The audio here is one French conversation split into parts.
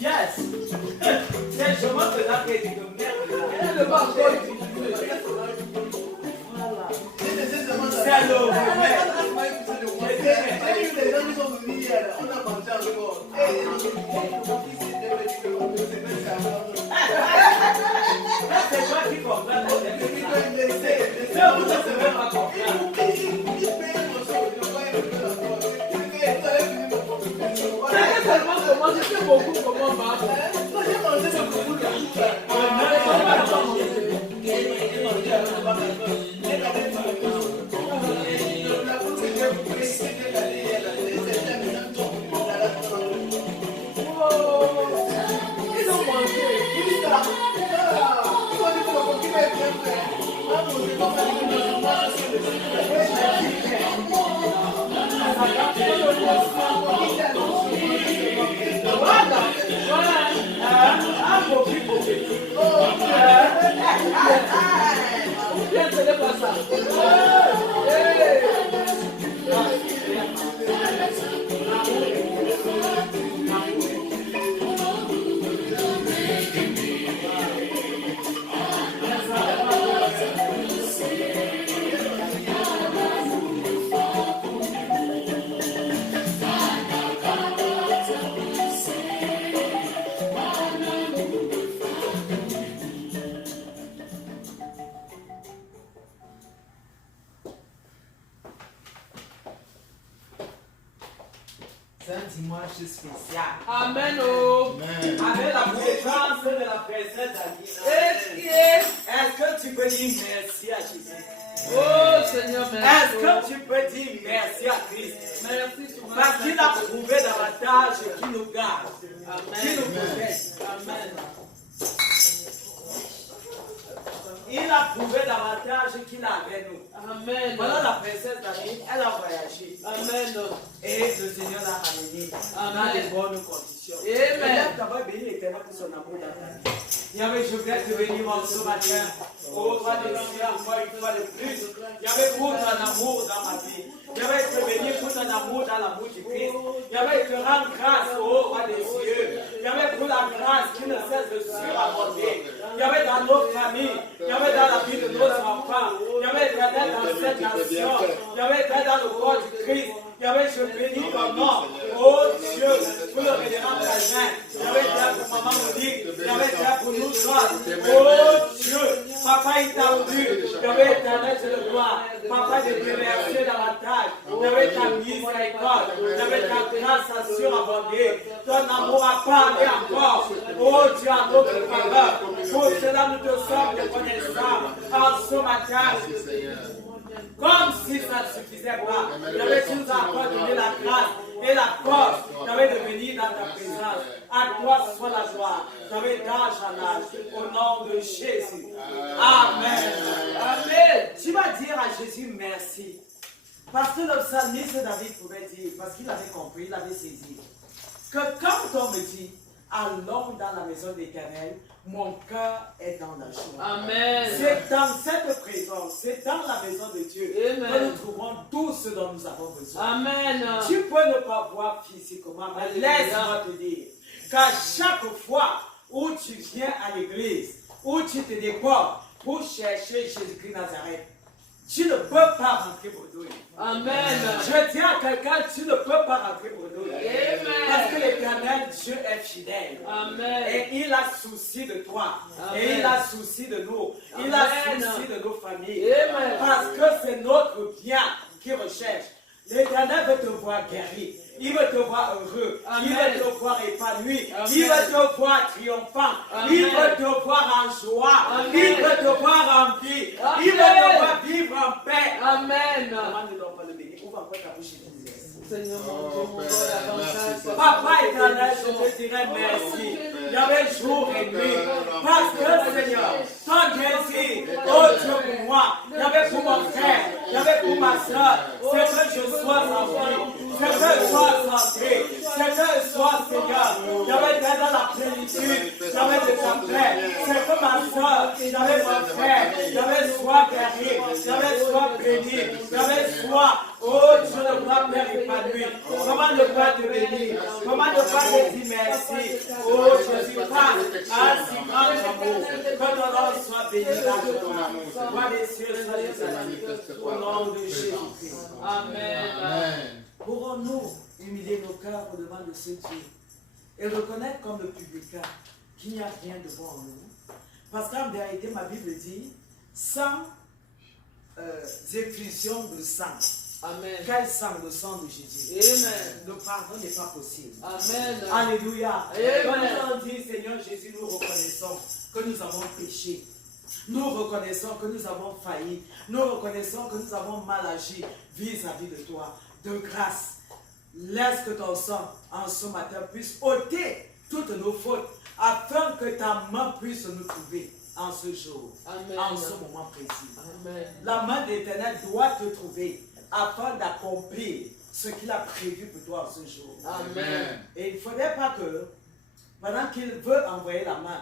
Yes. C'est chemin de la paix de merde. Elle ne va pas encore. C'est le c'est toi qui comprends. C'est vous ne savez pas comprendre. C'est seulement comment je fais beaucoup comment marche. Non, j'ai mangé beaucoup de ils ont mangé. C'est un dimanche spécial. Amen. Oh. Avec la présence de la présence d'Alina. Est-ce que tu peux dire merci à Jésus? Oh Seigneur, merci. Est-ce que tu peux dire merci à Christ? Merci Parce qu'il a prouvé davantage qu'il nous garde, qu'il nous protège. Amen. Il a prouvé davantage qu'il est avec nous. Amen. Voilà la princesse Dani, elle a voyagé. Amen. Et le Seigneur l'a ramenée dans de bonnes conditions. Amen. Tu vas bénir l'éternel pour son amour dans ta vie. Yahweh, je voudrais te bénir ce matin. Oh, toi de ciel, encore une fois de plus. Yahweh, pour ton amour dans ma vie. Yahweh, te bénir pour ton amour dans l'amour du Christ. Yahweh, te rendre grâce, oh, roi des cieux. Yahweh, pour la grâce qui ne cesse de surabonder. Yahweh, dans nos familles. Yahweh, dans la vie de nos enfants. Yahweh, éternel, dans cette nation. Yahweh, éternel, dans le corps du Christ. Yahweh, je bénis ton nom. Oh Dieu, pour le révérend Calvin. Yahweh, éternel, pour maman Monique. Yahweh, éternel, pour nous autres. Oh Dieu, papa étendu. Yahweh, éternel, je le vois. Papa, de te remercier davantage. Yahweh, ta miséricorde. Yahweh, ta grâce a surabondé. Ton amour a parlé encore. Oh Dieu, en notre faveur. Pour cela, nous te sommes reconnaissants en ce matin. Comme si ça ne suffisait pas. Yahweh, tu nous as encore donné la grâce et la force, Yahweh, de venir dans ta présence. À toi soit la gloire. Yahweh, d'âge en âge. Au nom de Jésus. Amen. Amen. Tu vas dire à Jésus merci. Parce que le psalmiste David pouvait dire, parce qu'il avait compris, il avait saisi, que quand on me dit, allons dans la maison de l'Éternel, mon cœur est dans la joie. Amen. C'est dans cette présence, c'est dans la maison de Dieu Amen. que nous trouvons tout ce dont nous avons besoin. Amen. Tu peux ne pas voir physiquement, mais laisse-moi te dire qu'à chaque fois où tu viens à l'église, où tu te déportes pour chercher Jésus-Christ Nazareth, tu ne peux pas rentrer bredouille. Amen. Je dis à quelqu'un, tu ne peux pas rentrer bredouille. Amen. Parce que l'Éternel Dieu est fidèle. Amen. Et il a souci de toi. Amen. Et il a souci de nous. Il a souci de nos familles. Amen. Parce que c'est notre bien qu'il recherche. L'Éternel veut te voir guéri. Il veut te voir heureux. Amen. Il veut te voir épanoui. Amen. Il veut te voir triomphant. Amen. Il veut te voir en joie. Amen. Il veut te voir en vie. Amen. Il veut te voir vivre en paix. Amen. Comment ne donc pas le bénir? Ouvre encore ta bouche et dis Seigneur, mon Dieu, mon Dieu, davantage. Papa éternel, je te dirais merci. Il y avait jour et nuit. Parce que Seigneur, ton désir, oh Dieu pour moi, il y avait pour mon frère, il y avait pour ma soeur, c'est que je sois en vie, c'est que je sois santé, c'est que je sois Seigneur. Il y avait dans la plénitude, il y avait de ta paix, c'est que ma soeur, il y avait mon frère, il y avait soit guéri, il y avait soit béni, il y avait soit Oh Dieu, le roi Père épanoui. Comment ne pas te bénir? Comment ne pas te dire merci? Oh Jésus, passe un si grand amour. Que ton nom soit béni là. Roi des cieux, sois exalté. Au nom de Jésus-Christ. Amen. Pourrons-nous humilier nos cœurs au devant de ce Dieu et reconnaître comme le publicain qu'il n'y a rien de bon en nous? Parce qu'en vérité, ma Bible dit, sans effusion de sang. Amen. Quel sang? Le sang de Jésus. Amen. Le pardon n'est pas possible. Amen. Alléluia. Quand nous avons dit, Seigneur Jésus, nous reconnaissons que nous avons péché. Nous reconnaissons que nous avons failli. Nous reconnaissons que nous avons mal agi vis-à-vis de toi. De grâce, laisse que ton sang en ce matin puisse ôter toutes nos fautes afin que ta main puisse nous trouver en ce jour, Amen. En ce moment précis. Amen. La main de l'Éternel doit te trouver afin d'accomplir ce qu'il a prévu pour toi en ce jour. Amen. Et il ne faudrait pas que, pendant qu'il veut envoyer la main,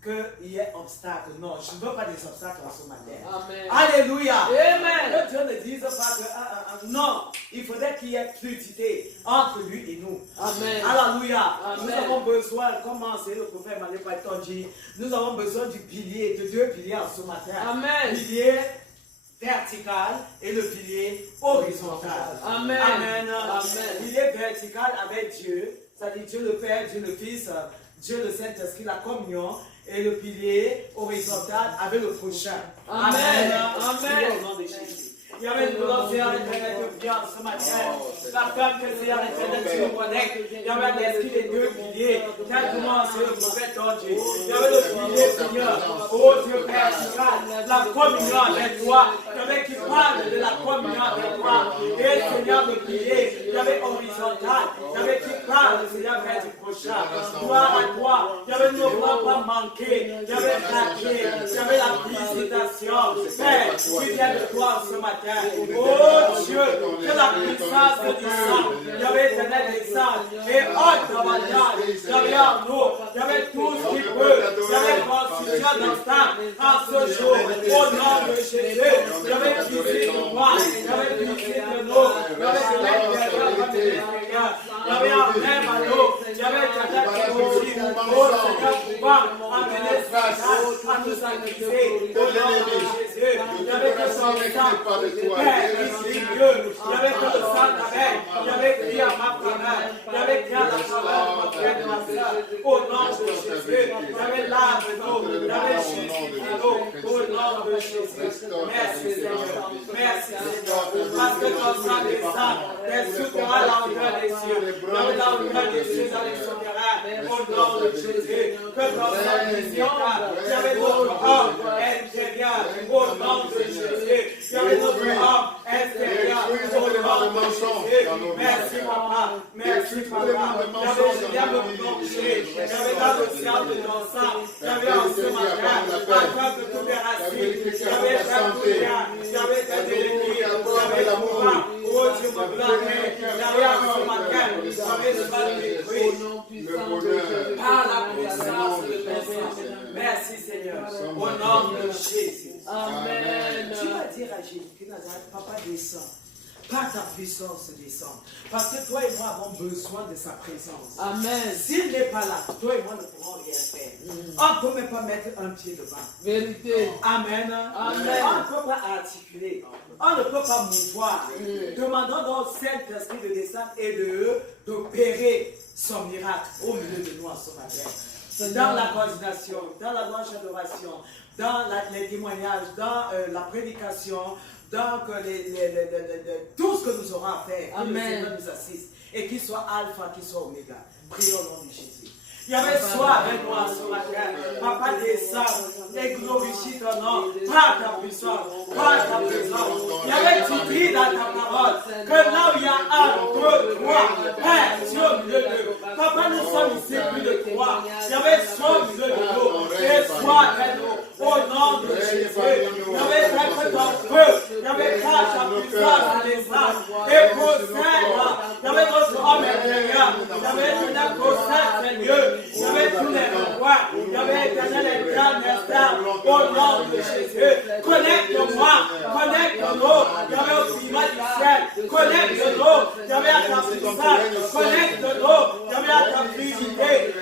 qu'il y ait obstacle. Non, je ne veux pas des obstacles en ce matin. Amen. Alléluia. Amen. Que Dieu ne dise pas que non, il faudrait qu'il y ait fluidité entre lui et nous. Amen. Alléluia. Amen. Nous avons besoin, comme c'est le prophète Mané Paiton dit, nous avons besoin du pilier, de deux piliers en ce matin. Amen. Pilier vertical et le pilier horizontal. Amen. Amen. Amen. Pilier vertical avec Dieu, c'est-à-dire Dieu le Père, Dieu le Fils, Dieu le Saint-Esprit, la communion, et le pilier horizontal avec le prochain. Amen. Amen. Au nom de Jésus. Il y avait une volonté Seigneur éternel de bien ce matin. La femme que Seigneur éternel tu nous connectes. Il y avait l'esprit des deux piliers. Tellement c'est le prophète Dieu. Il y avait le pilier Seigneur. Oh Dieu Père, la communion avec toi. Il y avait qui parle de la communion avec toi. Et Seigneur le pilier. Il y avait horizontal. Il y avait qui parle Seigneur Père du prochain. Gloire à toi. Il y avait ne pas manquer. Il y avait craquer. Il y avait la visitation. Père, qui vient de toi ce matin. Oh Dieu, que la puissance du sang, il y avait éternel des sangs, et haute davantage, il y avait en nous, il y avait tout ce qui peut, il y avait constitué un obstacle en ce jour, au nom de Jésus, il y avait visité de moi, il y avait visité de nous, il y avait de l'intérieur comme de l'extérieur, il y avait en même à nous, il y avait éternel qui aussi, oh Seigneur, pouvant amener Satan à nous accuser, au nom de Jésus, il y avait que son sang. Père, ici Dieu, il y avait que le sang d'Abel, il y avait crié à ma faveur, il y avait crié à la faveur de mon frère et ma soeur, au nom de Jésus, il y avait l'âme de nous, il y avait Jésus de nous, au nom de Jésus. Merci Seigneur, merci Seigneur, parce que ton sang descend, des souterrains dans le cœur des cieux, dans le cœur des cieux, dans les souterrains, au nom de Jésus, que ton sang descend, il y avait notre homme intérieur, au nom de Jésus, il y avait notre homme extérieur, au nom de Jésus. Merci papa, merci papa. Il y avait me plonger, il y avait dans le ciel de ton sang, il y avait en ce matin, afin que toutes les racines, il y avait un couillard, il y avait un délégué, il y avait l'amour, oh Dieu me blâmait, il y avait en ce matin, il y avait le mal détruit, par la puissance de ton sang. Merci Seigneur, au nom de Jésus. Amen. Tu vas dire à Jésus que Nazareth, papa descend. Par ta puissance descend. Parce que toi et moi avons besoin de sa présence. Amen. S'il n'est pas là, toi et moi ne pourrons rien faire. On ne peut même pas mettre un pied devant. Vérité. Amen. Amen. On ne peut pas articuler. On ne peut pas mouvoir. Demandons donc au Saint-Esprit de descendre et d'opérer son miracle au milieu de nous en ce matin. Dans la coordination, dans la louange adoration, dans les témoignages, dans la prédication, dans tout ce que nous aurons à faire. Que le Seigneur nous assiste et qu'il soit alpha, qu'il soit oméga. Prions au nom de Jésus. Il y avait soin avec moi ce matin. Papa descend et glorifie ton nom par ta puissance, par ta présence. Il y avait tu dis dans ta parole que là où il y a un, deux, trois, Père, Dieu au milieu d'eux. Papa, nous sommes ici plus de trois. Il y avait soin au milieu de nous et soin avec nous au nom de Jésus. Il y avait fait ton feu, il y avait grâce ta puissance descend et possède. Il y avait notre homme intérieur, il y avait notre possède Seigneur. Il y avait tous les rois, il y avait éternel et grand instant au nom de Jésus. Connecte-moi, connecte-nous. Il y avait au climat du ciel.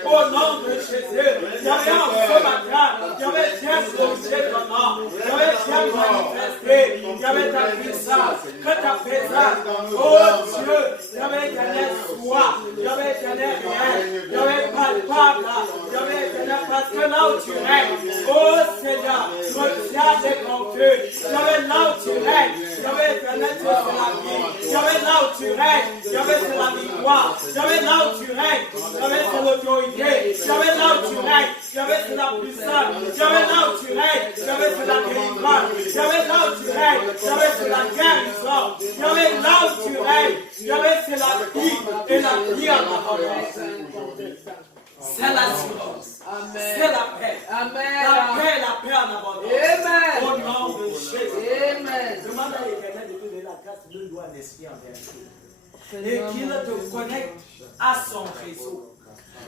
Au nom de Jésus. J'avais en ce matin. J'avais bien glorifié ton nom. J'avais bien manifesté. J'avais ta puissance. Que ta présence. Oh Dieu. J'avais éternel soin. J'avais éternel rien. J'avais palpable. J'avais éternel parce que là où tu règnes. Oh Seigneur. Retiens des confieux. J'avais là où tu règnes. J'avais éternel Dieu c'est la vie. J'avais là où tu règnes. J'avais c'est la victoire. J'avais là où tu règnes. J'avais c'est l'autorité. J'avais là où tu règnes. J'avais c'est la puissance. J'avais là où tu règnes. J'avais c'est la délivrance. J'avais là où tu règnes. J'avais c'est la guérison. J'avais là où tu règnes. J'avais c'est la vie et la vie en abondance. C'est l'assurance. C'est la paix. Amen. La paix en abondance. Amen. Au nom de Jésus. Amen. Demande à l'Éternel de te donner la grâce de louer un esprit en vérité. Et qu'il te connecte à son réseau.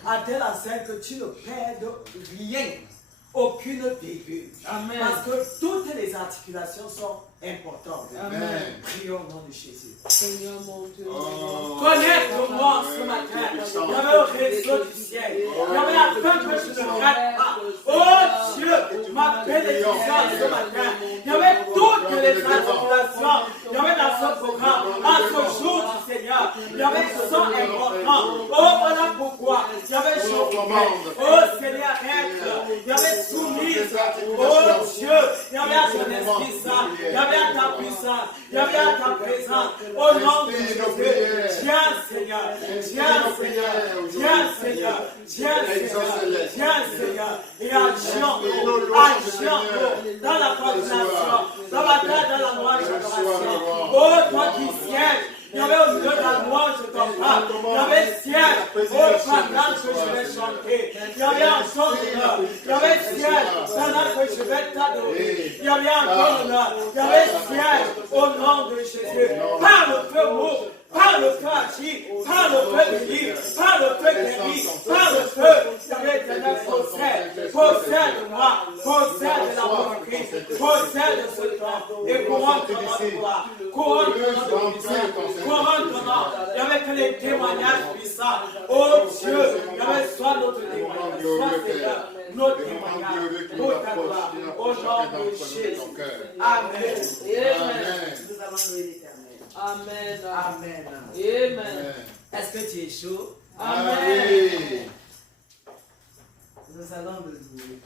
À telle enseigne que tu ne perdes rien. Aucune virgule. Amen. Parce que toutes les articulations sont importantes. Amen. Prions au nom de Jésus. Seigneur mon Dieu. Connecte-moi ce matin. J'avais au réseau du ciel. J'avais afin que je ne rate pas. Oh Dieu, ma bénédiction ce matin. J'avais toutes les articulations. J'avais dans ce programme, à ce jour du Seigneur. J'avais ce son important. Oh, voilà pourquoi. J'avais chauffé. Oh Seigneur, être. J'avais soumise. Oh Dieu, j'avais à ton esprit saint. J'avais à ta puissance. J'avais à ta présence. Au nom de Jésus. Tiens Seigneur. Tiens Seigneur. Tiens Seigneur. Tiens Seigneur. Tiens Seigneur. Et agions-nous. Agions-nous. Dans la coordination. Dans la terre, dans la louange d'adoration. Oh, toi qui sièges. Il y avait au milieu de la louange de ton frère. Il y avait siège. Oh, pendant que je vais chanter. Il y avait un chant d'honneur. Il y avait siège pendant que je vais t'adorer. Il y avait encore honneur. Il y avait siège au nom de Jésus. Par le feu mot. Par le feu agir, par le feu bénir, par le feu guérir, par le feu, j'avais éternel possède de moi, possède de la bonté, possède de ce temps, et couronne ton nom de gloire, couronne ton nom de puissance, couronne ton nom, j'avais que les témoignages puissants, oh Dieu, j'avais soit notre témoignage, soit Seigneur, nos témoignages, notre gloire, au nom de Jésus. Amen. Nous allons louer l'Éternel. Amen. Amen. Amen. Est-ce que tu es chaud? Amen. Nous allons le louer.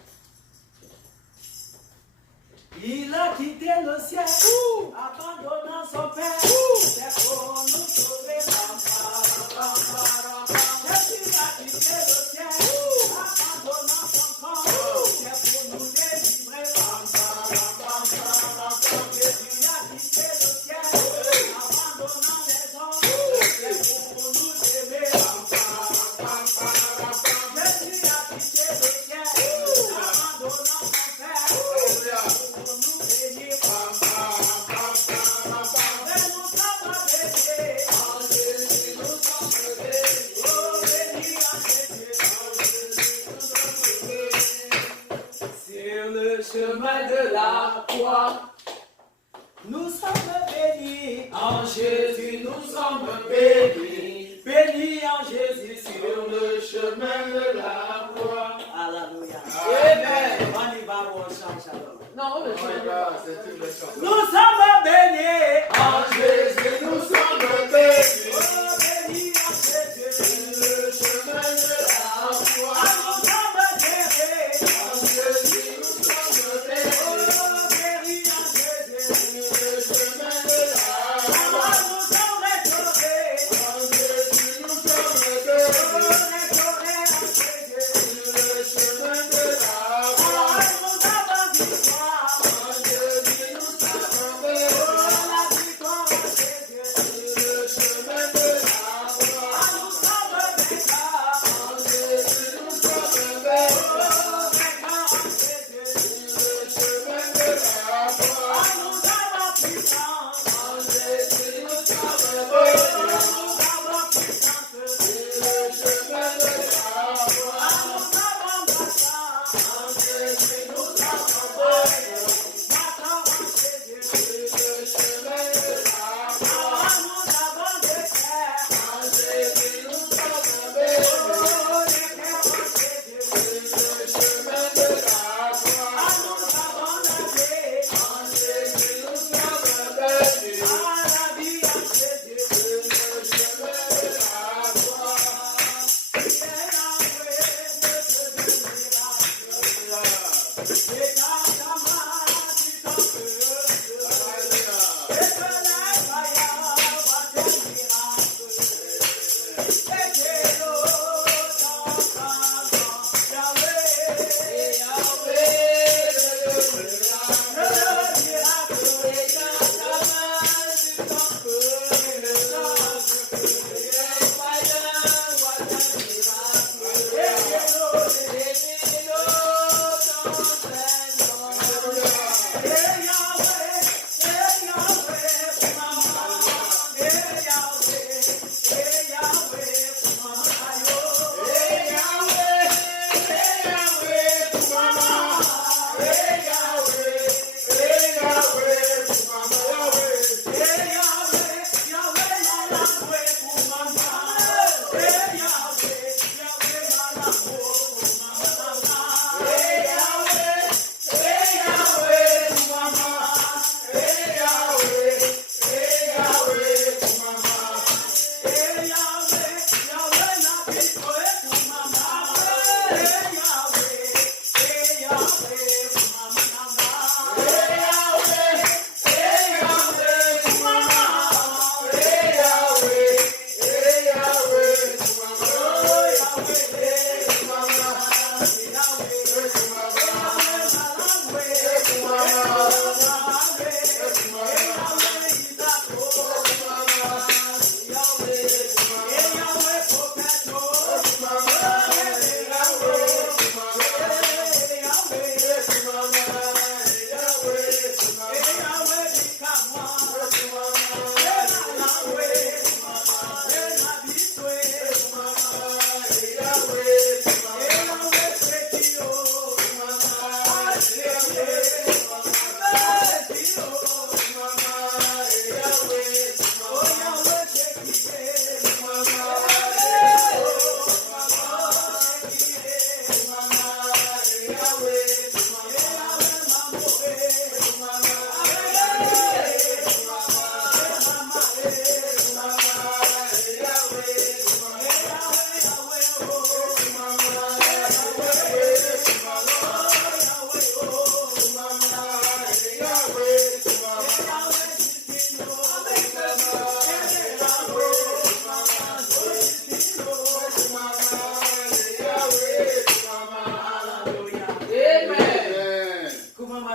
Il a quitté le ciel, abandonnant son père. C'est pour nous sauver. Jésus a quitté le ciel, abandonnant son corps. C'est pour nous délivrer. Jésus a quitté le ciel, abandonnant les hommes. C'est pour nous aimer. Jésus a quitté le ciel, abandonnant son père. Pour nous bénir. Mais nous sommes bénis. En Jésus, nous sommes bénis. Oh, bénis en Jésus. Sur le chemin de la croix, nous sommes bénis. En Jésus, nous sommes bénis. Bénis en Jésus sur le chemin de la croix. Alléluia. Amen. On y va, on chante alors. Non, on le chante. Nous sommes bénis. En Jésus, nous sommes bénis. Oh, bénis en Jésus. Le chemin de la croix. Ah, nous sommes guéris. En Jésus, nous sommes bénis. Oh, guéris en Jésus. Le chemin de la croix. Ah, nous sommes restaurés. En Jésus, nous sommes Oh, bénis. restaurés en Jésus. Le chemin de la croix. Ah, nous avons victoire. En Jésus, nous sommes bénis. Oh, la victoire en Jésus.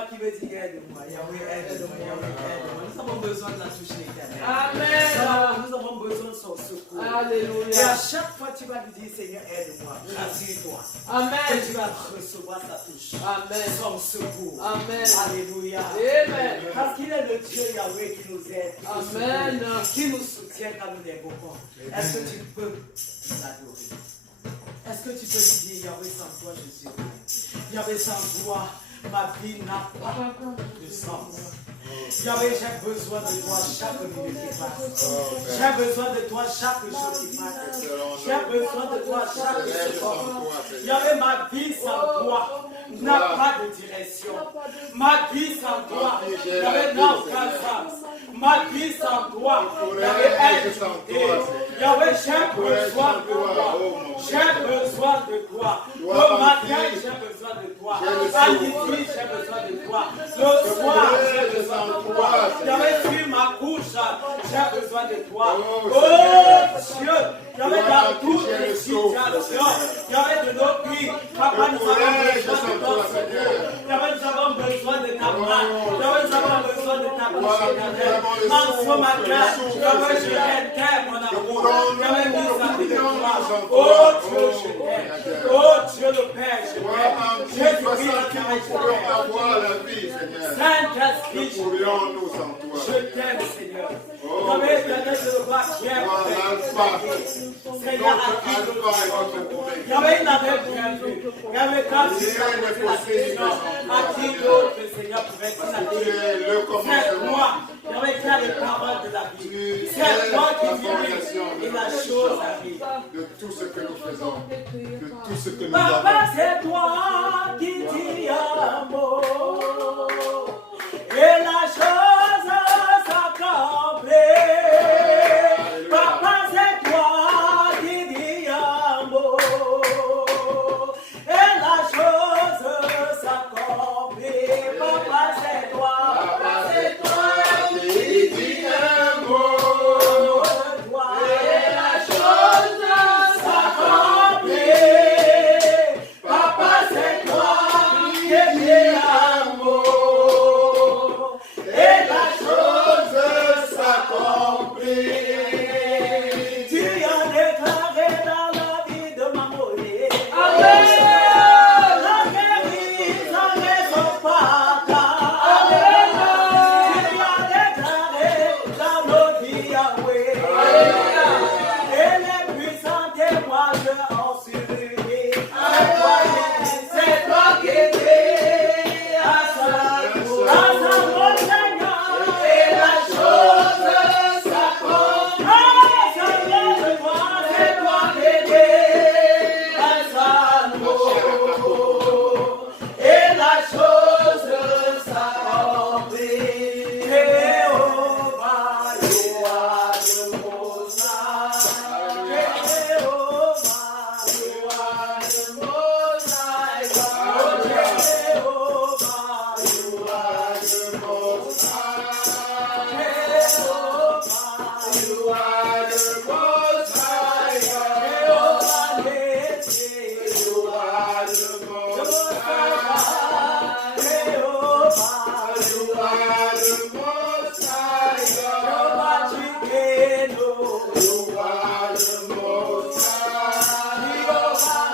qui veut dire aide-moi. Yahweh, aide-moi. Yahweh, aide-moi. Nous avons besoin de la touche éternelle. Amen. Nous avons besoin de son secours. Alléluia. Et à chaque fois, tu vas lui dire, Seigneur, aide-moi. Assure-toi. Amen. Et tu vas recevoir sa touche. Amen. Son secours. Amen. Alléluia. Amen. Parce qu'il est le Dieu Yahweh qui nous aide. Amen. Qui nous soutient quand nous l'invoquons. Est-ce que tu peux l'adorer? Est-ce que tu peux lui dire, Yahweh, sans toi, je suis rien. Yahweh, sans toi, ma vie n'a pas de sens. Yahweh, j'ai besoin de toi chaque minute qui passe. J'ai besoin de toi chaque jour qui passe. J'ai besoin de toi chaque seconde. Yahweh, ma vie sans toi n'a pas de direction. Ma vie sans toi, Yahweh, n'a aucun sens. Ma vie sans toi, Yahweh, est Yahweh, j'ai besoin de toi. J'ai besoin de toi. Le matin, j'ai besoin de toi. À midi, j'ai besoin de toi. Le soir, j'ai besoin de toi. Yahweh, sur ma couche, j'ai besoin de toi. Oh Dieu, Yahweh, dans toutes les situations, Yahweh, de nos vies, papa, nous avons besoin de ton secours. Yahweh, nous avons besoin de ta main. Yahweh, nous avons besoin de ta bouche éternelle. En ce matin, Yahweh, je t'aime, mon amour. Yahweh, nous avons de toi. Oh Dieu, je t'aime. Oh Dieu le Père, je t'aime. Jésus-Christ, je t'aime. Saint-Esprit, je t'aime, Seigneur. Yahweh, Yahweh, je le vois bien. Seigneur, à qui d'autre? Yahweh, il n'avait rien vu. Yahweh, quand tu as posé la question, à qui d'autre, Seigneur, pouvait-il aller? C'est moi. Yahweh, qui a les paroles de la vie. C'est toi qui dirige et la chose arrive. De tout ce que nous faisons, de tout ce que nous Papa, avons. c'est toi qui dis un mot. Et la chose s'accomplit. Papa, c'est toi qui dis un mot. Et la chose s'accomplit. Papa, c'est toi. Papa, c'est toi qui dis un mot. Et la chose s'accomplit. Papa, c'est toi qui dis un mot. Et la chose s'accomplit. Tu as déclaré dans la vie de ma monnaie. Amen. La guérison est son partage. Amen. Tu as déclaré dans nos vies, Yahweh. Et les puissants témoignages ont suivi. C'est toi qui dis à sa mon Seigneur, et la chose s'accomplit. Seigneur, c'est toi qui dis à sa et la chose s'accomplit. Jéhovah, you are the Most High. Jehovah, you are the Most High God. Jehovah, you are the Most High. Jehovah, you are the Most High God. Jehovah, you are the Most High. Jehovah, you are the Most High God. Jehovah, Chikeno, you are the Most High. Jehovah,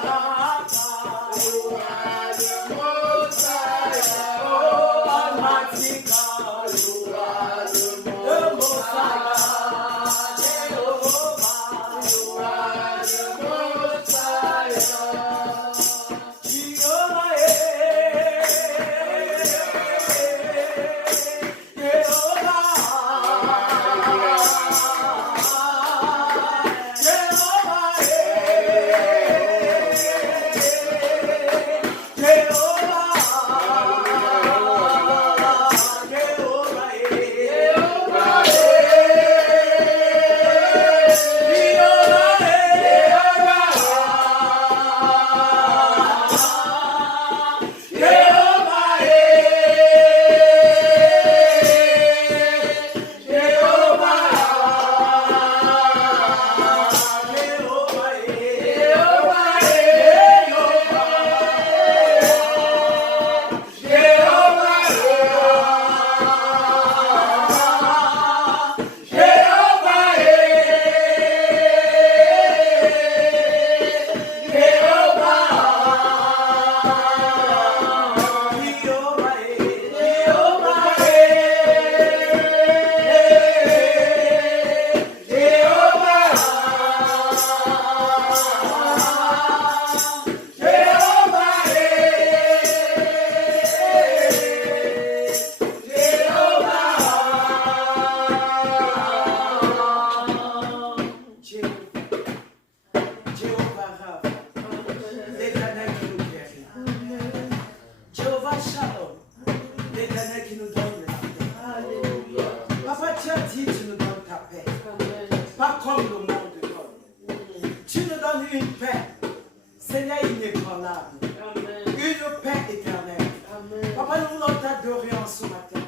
inébranlable, Amen. une paix éternelle. Amen. Papa, nous voulons t'adorer en ce matin.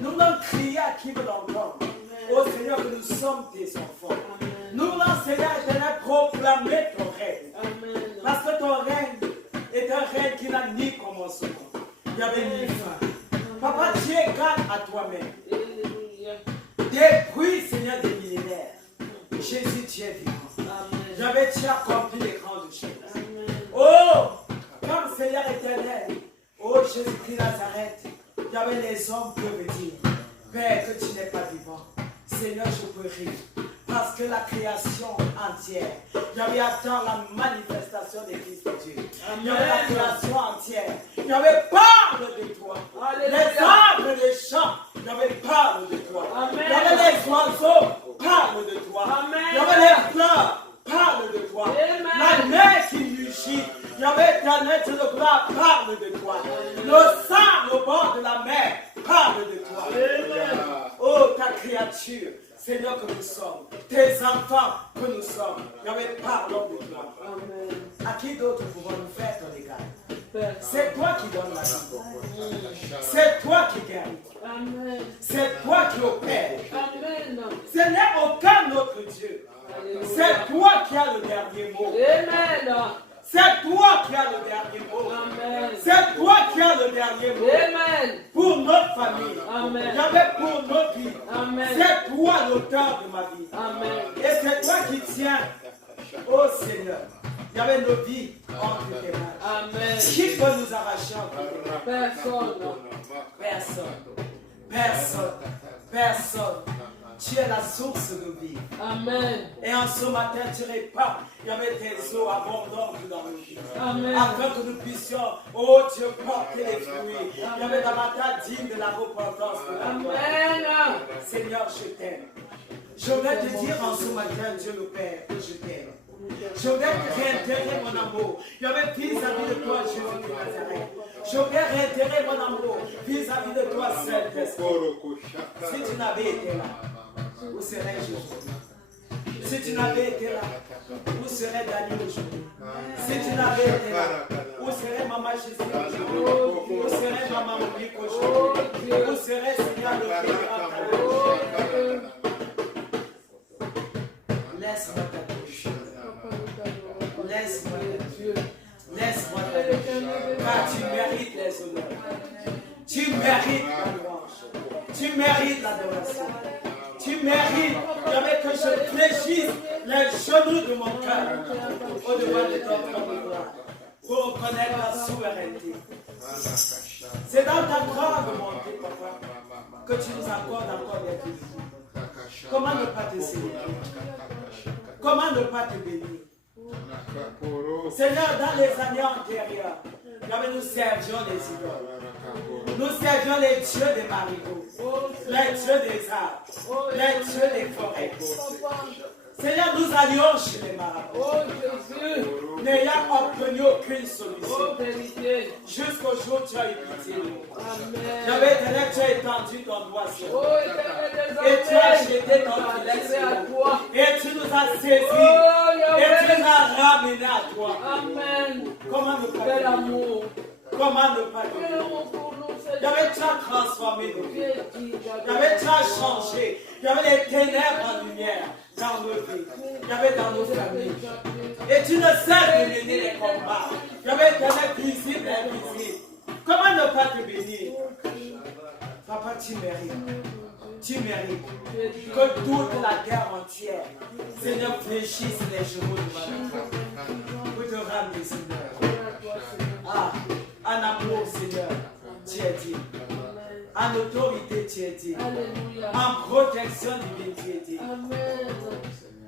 Nous voulons crier à qui veut l'entendre. Ô Seigneur, que nous sommes tes enfants. Nous voulons, Seigneur éternel, proclamer ton règne. Amen. Parce que ton règne est un règne qui n'a ni commencement. Il n'y avait ni fin. Papa, tu es égal à toi-même. Alléluia. Depuis, Seigneur, des millénaires, Jésus, tu es vivant. Amen. J'avais tu as accompli les grandes choses. Amen. Oh, comme Seigneur éternel, oh Jésus-Christ Nazareth, il y avait les hommes peuvent dire, Père, que tu n'es pas vivant. Seigneur, je peux rire. Parce que la création entière, il y avait attend la manifestation des Christ de Dieu. Il y avait la création entière. Il y avait parle de toi. Alléluia. Les arbres des champs, il y avait parle de toi. Amen. Il y avait les oiseaux, parle de toi. Amen. Il y avait les fleurs, parle de toi. Amen. La mer qui mugit, il y avait éternel Dieu de gloire, parle de toi. Le sable au bord de la mer, parle de toi. Amen. Oh, ta créature, Seigneur que nous sommes, tes enfants que nous sommes, il y avait parlons de toi. Amen. À qui d'autre pouvons-nous faire ton égard? Père. C'est toi qui donnes la vie. C'est toi qui guéris. Amen. C'est toi qui opères. Amen. Ce n'est aucun autre Dieu. Alléluia. C'est toi qui as le dernier mot. Amen. C'est toi qui as le dernier mot. Amen. C'est toi qui as le dernier mot. Amen. Pour notre famille. Amen. J'avais pour notre vie. Amen. C'est toi l'auteur de ma vie. Amen. Et c'est toi qui tiens. Oh Seigneur. Il y avait nos vies entre tes mains. Amen. Qui peut nous arracher entre tes mains? Personne. Personne. Personne. Personne. Tu es la source de vie. Amen. Et en ce matin, tu répands. Il y avait tes eaux abondantes dans nos vies. Amen. Afin que nous puissions, oh Dieu, porter les fruits. Il y avait davantage digne de la repentance. Amen. Seigneur, je t'aime. Je voudrais te dire en ce matin, Dieu le Père, que je t'aime. Je voudrais réitérer mon amour. Il y avait vis-à-vis de toi, Jésus de Nazareth. Je voudrais réitérer mon amour vis-à-vis de toi, Saint-Esprit. Si tu n'avais été là, où serais-je aujourd'hui? Si tu n'avais été là, où serait Daniel aujourd'hui? Si tu n'avais été là, où serait Maman Jésus aujourd'hui? Où serait Maman Monique aujourd'hui? Où serait Seigneur le Père? Laisse-moi t'approcher. Laisse-moi t'approcher. Laisse-moi t'approcher. Car tu mérites les honneurs. Tu mérites la louange. Tu mérites l'adoration. Tu mérites que je fléchisse les genoux de mon cœur au-devant de ton trône de gloire pour reconnaître la souveraineté. C'est dans ta grande bonté, papa, que tu nous accordes encore d'être ici. Comment ne pas te célébrer? Comment ne pas te bénir? Seigneur, dans les années antérieures, nous servions les idoles. Nous servions les dieux des marigots, les dieux des arbres, les dieux des forêts. Seigneur, nous allions chez les marabouts. Oh Jésus. N'ayant obtenu aucune solution. Oh vérité. Jusqu'au jour où tu as eu pitié de nous. Amen. J'avais éternel, tu as étendu ton doigt sur nous. Oh éternel des Et tu as armées. jeté ton filet C'est à sur nous. toi. Et tu nous as saisis. Oh Et tu Yahweh. nous as ramenés à toi. Amen. Comment ne pas Quel te bénir? amour. Comment ne pas te Quel bénir? amour pour nous, Il y Seigneur. avait tu as transformé nos vies. J'ai dit, Il y avait tu as changé. Il y avait les ténèbres en lumière dans nos vies. Il y avait dans nos familles. Et tu ne cesses de mener les combats. Il y avait éternel visible et invisible. Comment ne pas te bénir? Papa, tu mérites. Tu mérites que toute la terre entière, Seigneur, fléchisse les genoux de ma pour te ramener, Seigneur. Ah, en amour, Seigneur, tu es digne. En autorité, tu es digne. Alléluia. En protection divine, tu es digne. Amen.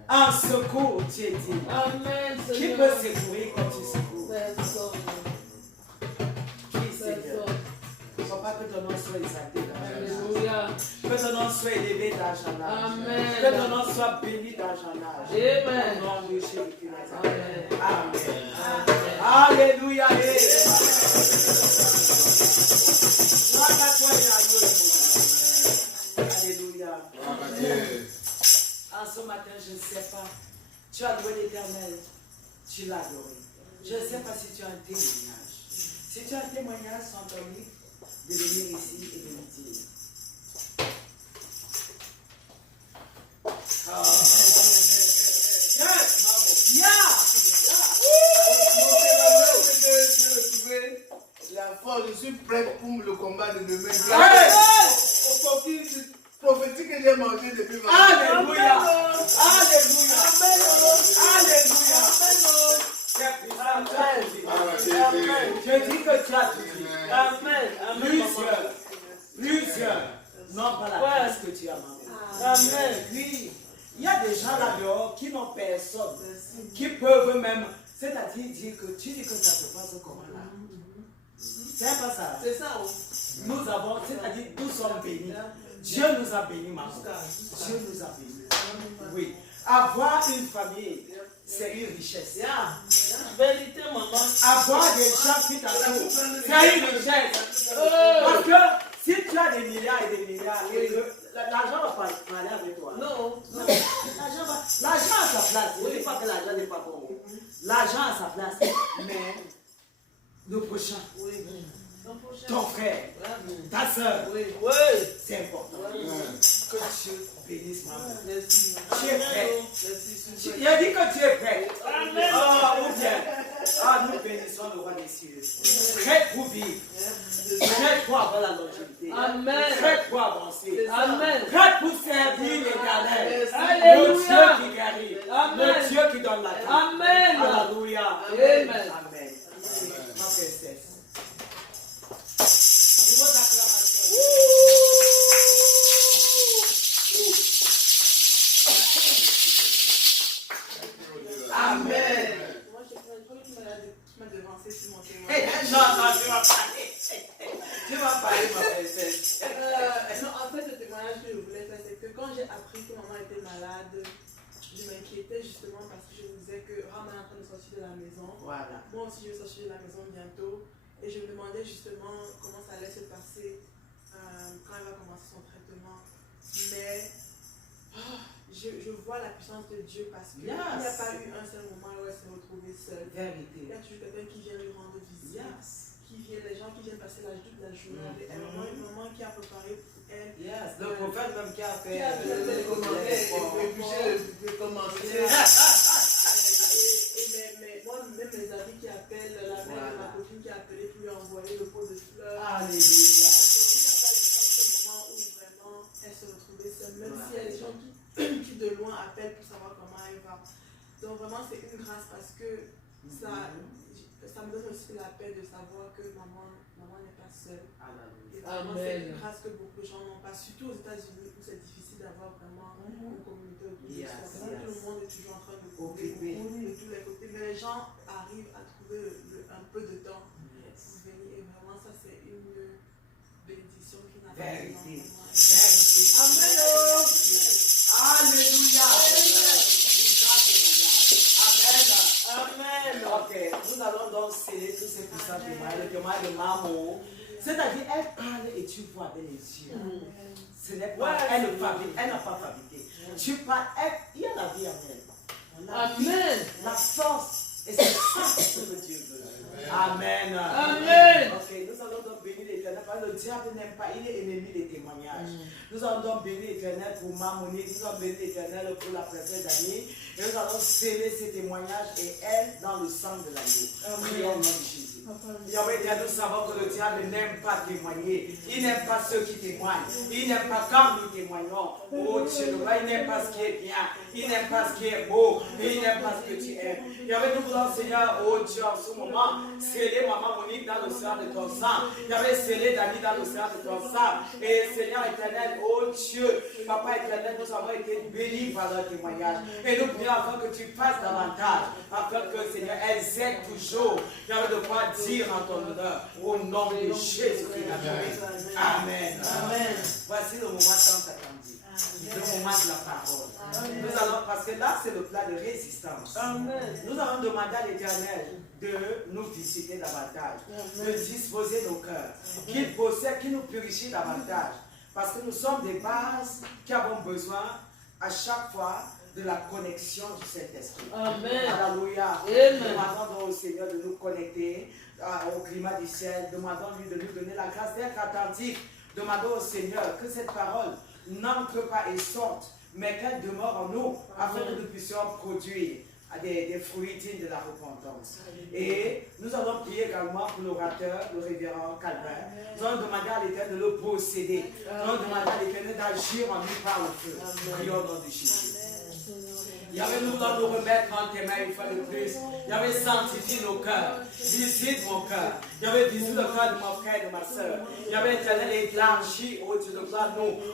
En secours, tu es digne. Amen, Qui Seigneur. peut secourir quand tu secours? Personne. Qui, Seigneur? Personne. Papa, que ton nom soit exalté dans ta vie. Alléluia. Que ton nom soit élevé d'âge en âge. Amen. Que ton nom soit béni d'âge en âge. Amen. Au nom de Jésus-Christ. Amen. Amen. Alléluia. Alléluia. En ce matin, je ne sais pas. Tu as loué l'Éternel. Tu l'as adoré. Je ne sais pas si tu as un témoignage. Si tu as un témoignage, sans ton livre, de venir ici et de nous dire. La force, je suis prêt pour le combat de demain. Hey! Au coquille prophétique que j'ai mangé depuis ma Alléluia! Alléluia! Alléluia! Je dis que tu as tout dit. Amen. Plusieurs n'ont pas la grâce que tu as, maman. Amen. Oui. Il y a des gens là-dehors qui n'ont personne, qui peuvent même, c'est-à-dire dire que tu dis que ça se passe comment là. C'est pas ça. C'est ça. Nous avons, c'est-à-dire nous sommes bénis. Dieu nous a bénis, maman. Dieu nous a bénis. Oui. Avoir une famille, c'est une richesse. Vérité, maman. Avoir des gens qui t'entourent, c'est une richesse. Parce que si tu as des milliards et des milliards, l'argent va pas aller avec toi. Non. L'argent a sa place. Je ne dis pas que l'argent n'est pas bon. L'argent a sa place. Mais le prochain, ton frère, ta soeur, c'est important. Que Dieu bénisse maman. Tu es prêt. Il a dit que tu es prêt. Ou bien, nous bénissons le roi des cieux. Prêt pour vivre. Prêt pour avoir la longévité. Prêt pour avancer. Prêt pour servir l'Éternel. Le Dieu qui guérit. Le Dieu qui donne la vie. Alléluia. Amen. Ma princesse. Vos acclamations. Amen. Moi, je crois que tu m'as devancé sur mon témoin. Non, tu vas parler. Tu vas parler, ma princesse. Non, en fait, le témoignage que je voulais faire, c'est que quand j'ai appris que maman était malade, je m'inquiétais justement parce que je me disais que Rama est en train de sortir de la maison. Voilà. Moi aussi, je vais sortir de la maison bientôt. Et je me demandais justement comment ça allait se passer quand elle va commencer son traitement. Mais je vois la puissance de Dieu parce qu'il n'y a pas eu un seul moment où elle s'est retrouvée seule. Vérité. Il y a toujours quelqu'un qui vient lui rendre visite. Les gens qui viennent passer toute la journée avec elle. Une maman qui a préparé pour elle. Le prophète même qui a fait les commentaires. Mais moi, même mes amis qui appellent, la mère de ma copine qui a appelé pour lui envoyer le pot de fleurs. Alléluia. Donc, il n'y a pas eu un moment où vraiment elle se retrouvait seule, même s'il y a des gens qui de loin appellent pour savoir comment elle va. Donc vraiment c'est une grâce parce que ça me donne aussi la paix de savoir que maman n'est pas seule. Et vraiment c'est une grâce que beaucoup de gens n'ont pas, surtout aux États-Unis où c'est difficile d'avoir vraiment une communauté autour de soi. Tout le monde est toujours en train de couper de tous les côtés, mais les gens arrivent à trouver un peu de temps pour venir et vraiment ça c'est une bénédiction qui n'a pas de nom. Amen. Alléluia. Amen. Ok, nous allons donc sceller tous ces puissants témoignages, le témoignage de maman. C'est-à-dire, elle parle et tu vois avec les yeux. Ce n'est pas, elle ne fabrique, elle n'a pas fabriqué. Tu parles, il y a la vie en elle. Amen. La force, et c'est ça ce que Dieu veut. Amen. Amen. Ok, nous allons donc bénir l'Éternel. Le diable n'aime pas, il est ennemi des témoignages. Nous allons donc bénir l'Éternel pour Mamonique, nous allons bénir l'Éternel pour la princesse d'Annie. Et nous allons sceller ces témoignages et elle dans le sang de l'agneau. Prions au nom de Jésus. Yahweh, nous savons que le diable n'aime pas témoigner. Il n'aime pas ceux qui témoignent. Il n'aime pas quand nous témoignons. Oh Dieu, il n'aime pas ce qui est bien. Il n'aime pas ce qui est beau. Et il n'aime pas ce que tu aimes. Yahweh, nous voulons, Seigneur, oh Dieu, en ce moment, sceller maman Monique dans le sang de ton sang. Yahweh, sceller Dani dans le sang de ton sang. Et Seigneur éternel, oh Dieu, Papa éternel, nous avons été bénis par leur témoignage. Et nous prions afin que tu fasses davantage. Afin que, Seigneur, elles aient toujours, Yahweh, de quoi dire en ton honneur. Au nom de Jésus qui Nazareth. Amen. Amen. Voici le moment tant attendu. Le moment de la parole. Nous allons, parce que là, c'est le plat de résistance. Nous allons demander à l'Éternel de nous visiter davantage, de disposer nos cœurs, qu'il possède, qu'il nous purifie davantage. Parce que nous sommes des bases qui avons besoin à chaque fois de la connexion du Saint-Esprit. Amen. Alléluia. Amen. Demandons au Seigneur de nous connecter au climat du ciel. Demandons-lui de nous donner la grâce d'être attentifs. Demandons au Seigneur que cette parole n'entre pas et sorte, mais qu'elle demeure en nous, afin que nous puissions produire des fruits dignes de la repentance. Et nous allons prier également pour l'orateur, le révérend Calvin. Nous allons demander à l'Éternel de le posséder. Nous allons demander à l'Éternel d'agir en nous par le feu. Prions au nom de Jésus. Yahweh, nous voulons nous remettre en tes mains une fois de plus. Yahweh, sanctifie nos cœurs. Visite mon cœur. Yahweh, visite le cœur de mon frère et de ma soeur. Yahweh, éternel, élargis au-dessus de nous,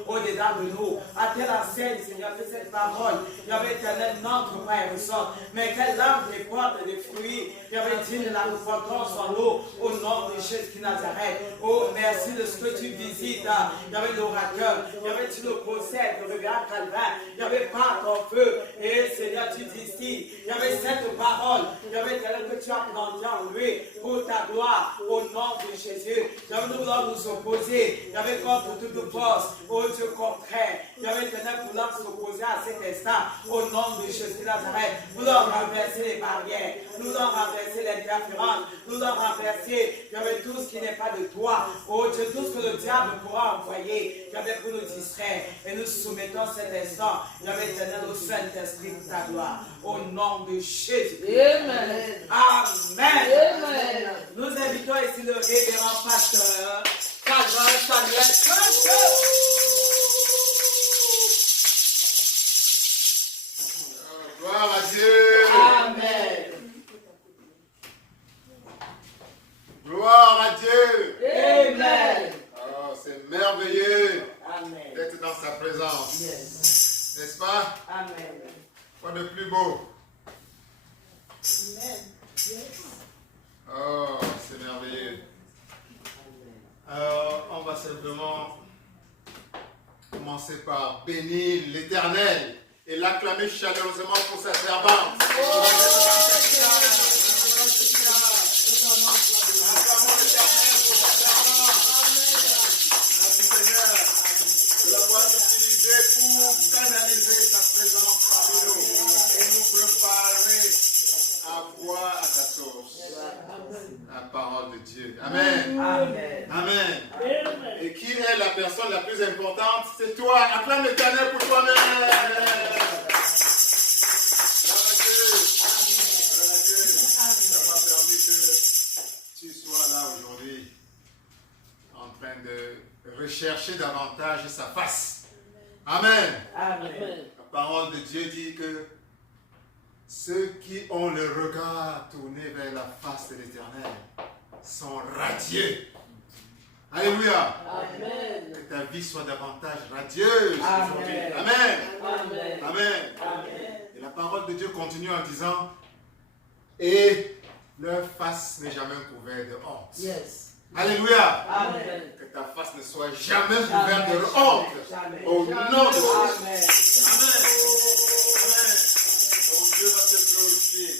au-dedans de nous. À telle enseigne, Seigneur, que cette parole, Yahweh, éternel, n'entre pas et ressort, mais qu'elle entre et porte des fruits. Yahweh, digne de la repentance en nous, au nom de Jésus de Nazareth. Oh, merci de ce que tu visites, Yahweh, l'orateur. Yahweh, tu le possèdes, le révérend Calvin. Yahweh, par ton feu. Et Seigneur, tu dis ici, il y avait cette parole, il y avait tel que tu as planté en lui pour ta gloire, au nom de Jésus. Il y avait nous voulons nous opposer, il y avait contre toute force, au Dieu contraire. Il y avait ténèbres voulant s'opposer à cet instant, au nom de Jésus de Nazareth. Nous voulons renverser les barrières, nous voulons renverser l'interférence, nous voulons renverser, il y avait tout ce qui n'est pas de toi, oh Dieu, tout ce que le diable pourra envoyer, il y avait pour nous distraire. Et nous soumettons cet instant, il y avait éternel au Saint-Esprit de ta gloire, au nom de Jésus. Amen. Amen. Amen. Nous invitons ici le révérend pasteur Calvin Samuel Franco. Gloire à Dieu. Amen. Gloire à Dieu. Amen. Oh, c'est merveilleux Amen. d'être dans sa présence. Yes. N'est-ce pas? Amen. Quoi de plus beau? Amen. Yes. Oh, c'est merveilleux. Alors, on va simplement commencer par bénir l'Éternel et l'acclamer chaleureusement pour sa servante. Pour canaliser sa présence parmi nous et nous préparer à boire à sa source. La parole de Dieu. Amen. Amen. Amen. Et qui est la personne la plus importante? C'est toi. Acclame l'Éternel pour toi-même. Gloire à Dieu. Gloire à Dieu. Ça m'a permis que tu sois là aujourd'hui en train de rechercher davantage sa face. Amen. Amen. La parole de Dieu dit que ceux qui ont le regard tourné vers la face de l'Éternel sont radieux. Alléluia. Amen. Que ta vie soit davantage radieuse aujourd'hui. Amen. Amen. Amen. Amen. Et la parole de Dieu continue en disant, et leur face n'est jamais couverte de honte. Yes. Alléluia. Amen. Que ta face ne soit jamais couverte de honte. Jamais. Au nom de Jésus. Amen. Amen. Amen. Ton Dieu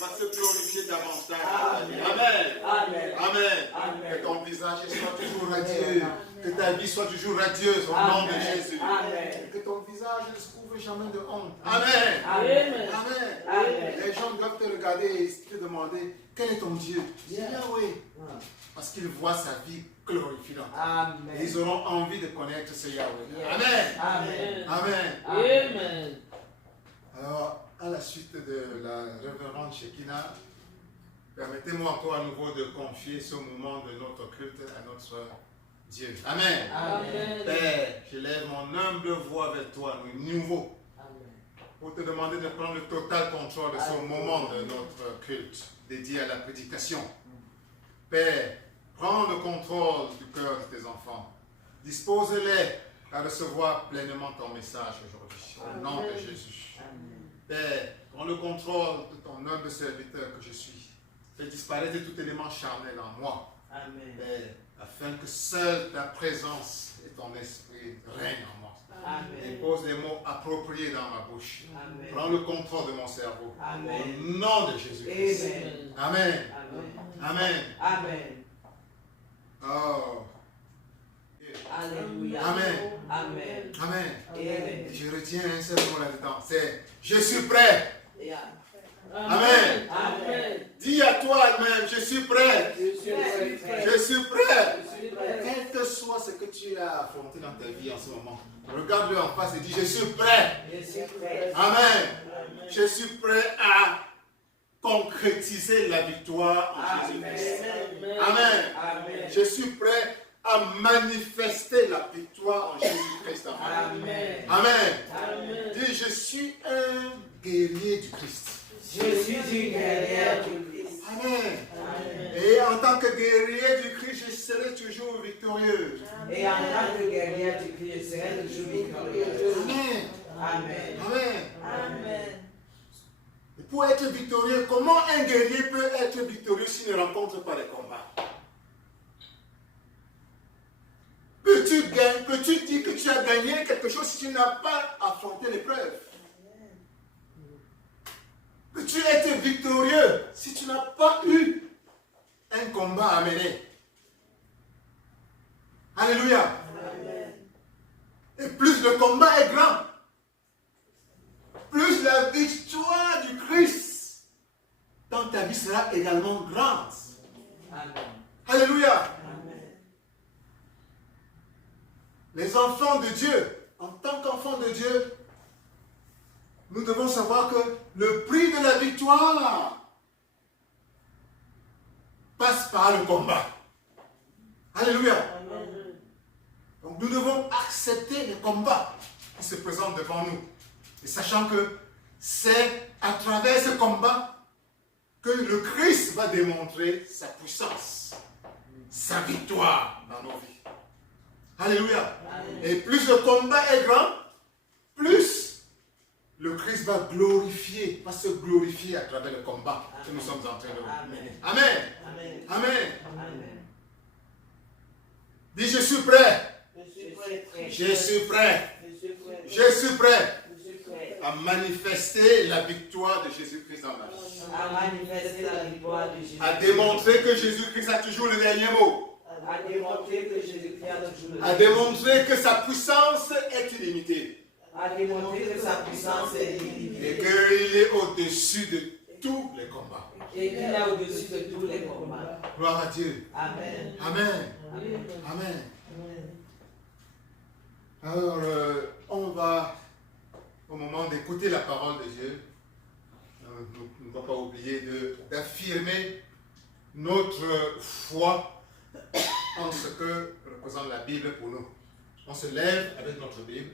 va se glorifier davantage. Amen. Amen. Amen. Amen. Amen. Que ton visage soit toujours radieux. Que ta vie soit toujours radieuse au nom de Jésus. Amen. Que ton visage ne se couvre jamais de honte. Amen. Amen. Amen. Amen. Les gens doivent te regarder et te demander quel est ton Dieu. Dis Yahweh. Parce qu'ils voient sa vie glorifiée. Amen. Ils auront envie de connaître ce Yahweh. Yes. Amen. Amen. Amen. Amen. Alors, à la suite de la révérende Shekinah, permettez-moi encore à nouveau de confier ce moment de notre culte à notre Dieu. Amen. Amen. Père, je lève mon humble voix vers toi, nouveau, Amen. pour te demander de prendre le total contrôle de ce moment de notre culte dédié à la prédication. Père, prends le contrôle du cœur de tes enfants. Dispose-les à recevoir pleinement ton message aujourd'hui. Au nom de Jésus. Amen. Père, prends le contrôle de ton humble serviteur que je suis. Fais disparaître tout élément charnel en moi. Amen. Père, afin que seule ta présence et ton esprit règnent en moi. Et Amen. pose les mots appropriés dans ma bouche. Amen. Prends le contrôle de mon cerveau. Amen. Au nom de Jésus-Christ. Amen. Amen. Amen. Amen. Amen. Oh. glorifié. Alléluia. Amen. Amen. Amen. Amen. Je retiens un seul mot là-dedans. C'est je suis prêt. Yeah. Amen. Amen. Dis à toi-même, je suis prêt. Je suis prêt. Je suis prêt. Je suis prêt. Quel que soit ce que tu as affronté dans ta vie en ce moment, regarde-le en face et dis, je suis prêt. Je suis prêt. Amen. Je suis prêt à concrétiser la victoire en Jésus-Christ. Amen. Amen. Je suis prêt à manifester la victoire en Jésus-Christ. Amen. Amen. Amen. Dis, je suis un guerrier du Christ. Je suis une guerrière du Christ. Amen. Amen. Et en tant que guerrier du Christ, je serai toujours victorieux. Et en tant que guerrière du Christ, je serai toujours victorieux. Amen. Amen. Amen. Amen. Et pour être victorieux, comment un guerrier peut être victorieux s'il ne rencontre pas les combats? Peux-tu dire que tu as gagné quelque chose si tu n'as pas affronté l'épreuve? Peux-tu être victorieux si tu n'as pas eu un combat à mener? Alléluia. Amen. Et plus le combat est grand, plus la victoire du Christ dans ta vie sera également grande. Amen. Alléluia. Amen. Les enfants de Dieu, en tant qu'enfants de Dieu, nous devons savoir que le prix de la victoire passe par le combat. Alléluia. Donc nous devons accepter les combats qui se présentent devant nous. Et sachant que c'est à travers ce combat que le Christ va démontrer sa puissance, sa victoire dans nos vies. Alléluia. Et plus le combat est grand, plus le Christ va se glorifier à travers le combat que nous sommes en train de mener. Amen. Amen. Amen. Amen. Dis, je suis prêt. Je suis prêt. Je suis prêt. Je suis prêt. Je suis prêt Je suis prêt. à manifester la victoire de Jésus-Christ dans ma vie. À manifester la victoire de Jésus. À démontrer que Jésus-Christ a toujours le dernier mot. À démontrer que Jésus-Christ a toujours le À démontrer que sa puissance est illimitée. À démontrer que sa puissance est Et illimitée. qu'il est au-dessus de tous les combats. Et qu'il est au-dessus de tous les combats. Gloire à Dieu. Amen. Amen. Amen. Amen. Alors, on va, au moment d'écouter la parole de Dieu, nous ne devons pas oublier d'affirmer notre foi en ce que représente la Bible pour nous. On se lève avec notre Bible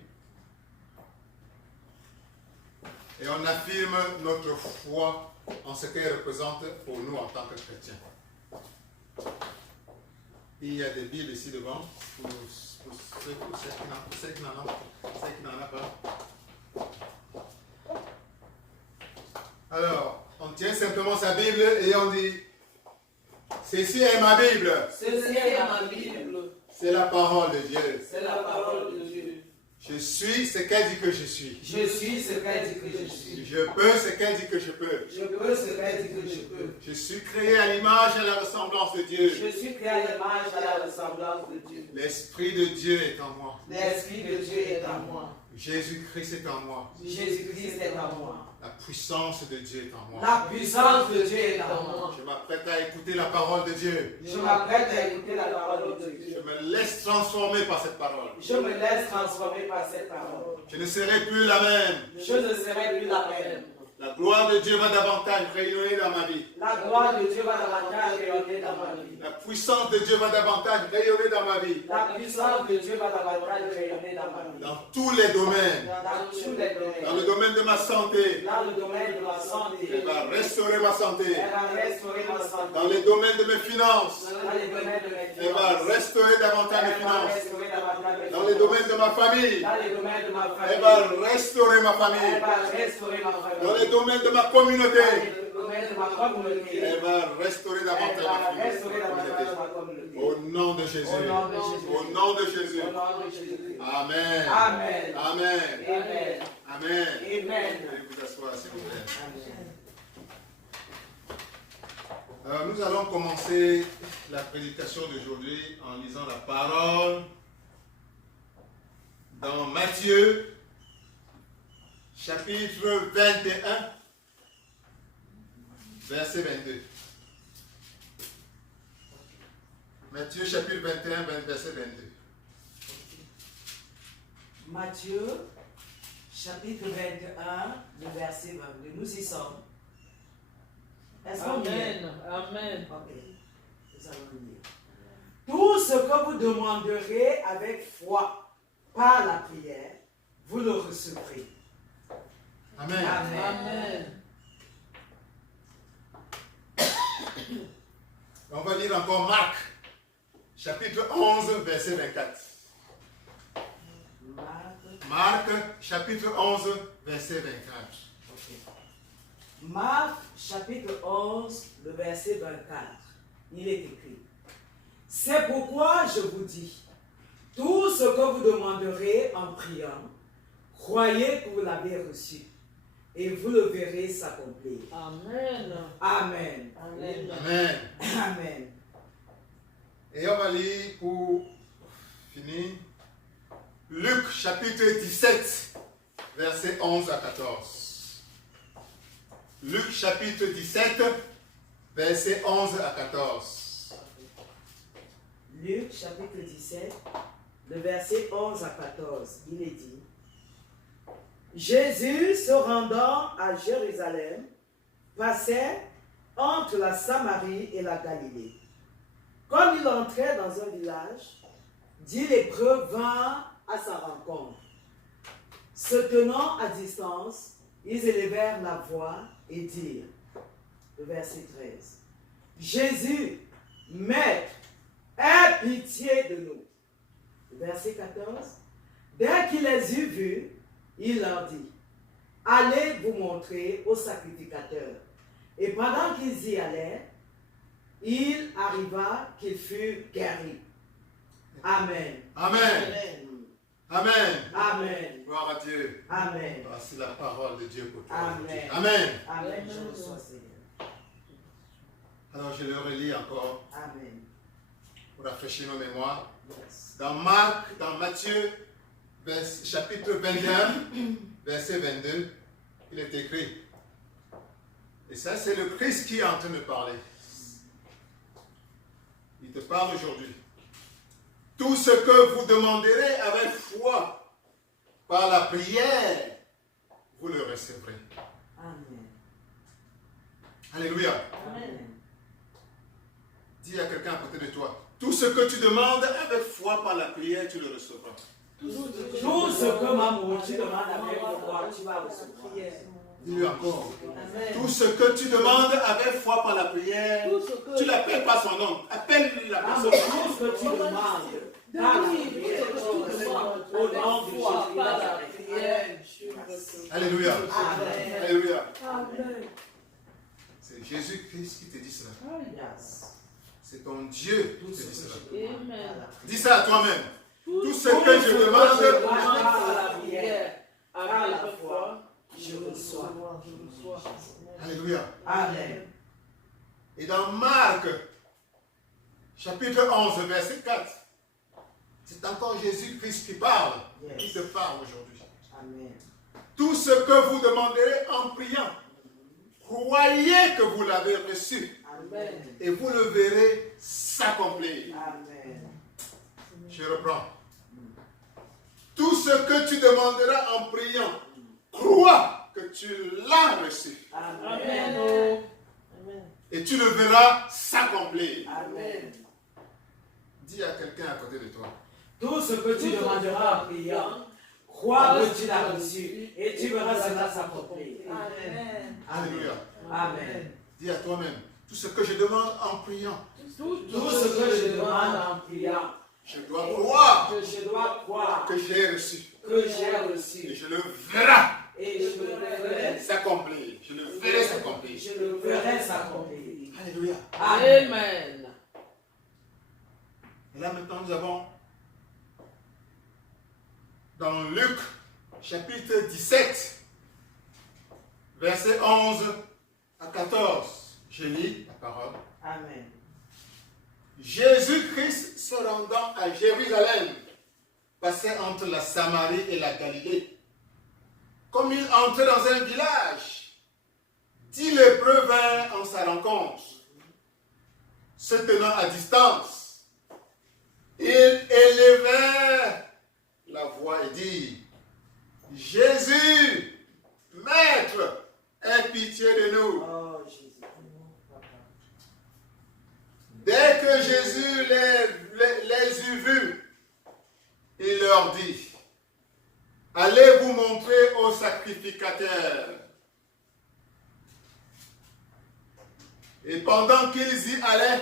et on affirme notre foi en ce qu'elle représente pour nous en tant que chrétiens. Il y a des Bibles ici devant pour ceux qui n'en ont pas. Alors, on tient simplement sa Bible et on dit, ceci est ma Bible. Ceci est ma Bible. C'est la parole de Dieu. C'est la parole de Dieu. Je suis ce qu'elle dit que je suis. Je suis ce qu'elle dit que je suis. Je peux ce qu'elle dit que je peux. Je peux ce qu'elle dit que je peux. Je suis créé à l'image et à la ressemblance de Dieu. Je suis créé à l'image et à la ressemblance de Dieu. L'Esprit de Dieu est en moi. L'Esprit de Dieu est en moi. Jésus-Christ est en moi. Jésus-Christ est en moi. La puissance de Dieu est en moi. La puissance de Dieu est en moi. Je m'apprête à écouter la parole de Dieu. Je m'apprête à écouter la parole de Je Dieu. me laisse transformer par cette parole. Je me laisse transformer par cette parole. Je ne serai plus la même. Je ne serai plus la même. La gloire de Dieu va davantage rayonner dans ma vie. La gloire de Dieu va davantage rayonner dans ma vie. La puissance de Dieu va davantage rayonner dans ma vie. La puissance de Dieu va davantage rayonner dans ma vie. Dans tous les domaines. Dans tous les Dans le domaines. domaine de ma santé. Dans le domaine de ma santé. Elle va restaurer ma santé. Elle va restaurer ma santé. Dans les domaines de mes finances. Dans les domaines de mes Elle va finances. restaurer davantage mes Elle va finances. restaurer davantage mes Dans les domaines de ma famille. Dans les domaines de ma Elle famille. va restaurer ma Elle famille. va restaurer ma famille. Dans les domaines de ma communauté. Dans les domaines de ma communauté. Elle va restaurer Elle davantage va ma restaurer davantage communauté. ma communauté. Au nom de Jésus. Au nom de Jésus. Au nom de Jésus. Au nom de Jésus. Amen. Amen. Amen. Amen. Amen. Amen. Veuillez vous asseoir, s'il vous plaît. Amen. Nous allons commencer la prédication d'aujourd'hui en lisant la parole dans Matthieu, chapitre 21, verset 22. Matthieu, chapitre 21, verset 22. Matthieu, chapitre 21, le verset 22. Nous y sommes. Est-ce qu'on y est? Amen. Ok. Nous allons lire. Tout ce que vous demanderez avec foi par la prière, vous le recevrez. Amen. Amen. On va lire encore Marc, chapitre 11, verset 24. Marc, chapitre 11, verset 24. Ok. Marc, chapitre 11, le verset 24. Il est écrit. C'est pourquoi je vous dis, tout ce que vous demanderez en priant, croyez que vous l'avez reçu, et vous le verrez s'accomplir. Amen. Amen. Amen. Amen. Amen. Et on va lire pour finir Luc, chapitre 17, verset 11 à 14. Luc, chapitre 17, verset 11 à 14. Luc, chapitre 17, le verset 11 à 14, il est dit, Jésus, se rendant à Jérusalem, passait entre la Samarie et la Galilée. Comme il entrait dans un village, 10 lépreux vinrent à sa rencontre. Se tenant à distance, ils élevèrent la voix et dirent, le verset 13, Jésus, Maître, aie pitié de nous. Le verset 14, dès qu'il les eut vus, il leur dit, allez vous montrer au sacrificateur. Et pendant qu'ils y allaient, il arriva qu'il fut guéri. Amen. Amen. Amen. Amen. Gloire à Dieu. Amen. Voici la parole de Dieu pour toi. Amen. Amen. Amen. Je reçois, Seigneur. Alors je le relis encore Amen. pour rafraîchir nos mémoires. Yes. Dans Marc, dans Matthieu, chapitre 21, verset 22, il est écrit. Et ça, c'est le Christ qui est en train de parler. Il te parle aujourd'hui. Tout ce que vous demanderez avec foi par la prière, vous le recevrez. Amen. Alléluia. Amen. Dis à quelqu'un à côté de toi. Tout ce que tu demandes avec foi par la prière, tu le recevras. Tout ce que maman, tu demandes avec foi, tu vas recevoir. Dis-le encore. Amen. Tout ce que tu demandes avec foi par la prière, tu l'appelles pas son nom. Appelle la personne. Tout ce que tu demandes, par la prière, au nom de Jésus. Alléluia. Amen. Alléluia. Amen. C'est Jésus-Christ qui te dit cela. Yes. C'est ton Dieu qui Tout te ce dit que cela. je demande. Amen. Dis ça à toi-même. Tout ce que je Tout ce demande, que je demande par la prière, par la foi, je reçois. Alléluia. Amen. Et dans Marc, chapitre 11, verset 4, c'est encore Jésus-Christ qui parle. Qui te parle aujourd'hui. Amen. Tout ce que vous demanderez en priant, croyez que vous l'avez reçu Amen. et vous le verrez s'accomplir. Amen. Je reprends. Tout ce que tu demanderas en priant, crois que tu l'as reçu Amen. et tu le verras s'accomplir. Amen. Dis à quelqu'un à côté de toi. Tout ce que tu demanderas en priant, crois que tu l'as reçu et tu verras cela s'accomplir. Amen. Alléluia. Amen. Dis à toi-même. Tout ce que je demande en priant, Tout ce que je demande en priant, je dois croire je dois croire que j'ai reçu que j'ai et reçu je le verrai et je le verrai. s'accomplir. Je le verrai s'accomplir. Je le verrai s'accomplir. Alléluia. Amen. Amen. Et là maintenant nous avons dans Luc chapitre 17 verset 11 à 14. Je lis la parole. Amen. Jésus-Christ se rendant à Jérusalem passait entre la Samarie et la Galilée. Comme il entrait dans un village, 10 lépreux vinrent en sa rencontre, se tenant à distance. Ils élevèrent la voix et dirent: Jésus, Maître, aie pitié de nous. Oh, Jésus. Dès que Jésus les eut vus, il leur dit: Allez vous montrer au sacrificateur. Et pendant qu'ils y allaient,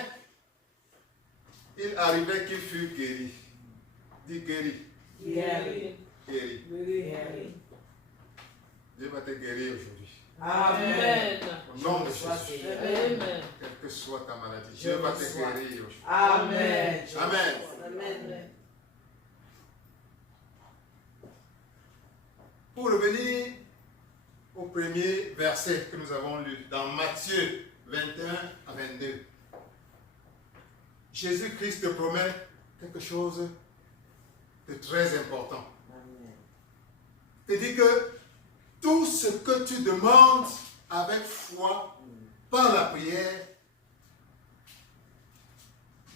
il arrivait qu'il fut guéri. Dis guéri. Guéri. Guéri. Guéri. Dieu va te guérir aujourd'hui. Amen. Au nom de Sois Jésus. guéri. Amen. Quelle que soit ta maladie, Dieu va te guérir aujourd'hui. Amen. Amen. Amen. Pour revenir au premier verset que nous avons lu dans Matthieu 21 à 22, Jésus-Christ te promet quelque chose de très important. Amen. Il dit que tout ce que tu demandes avec foi par la prière,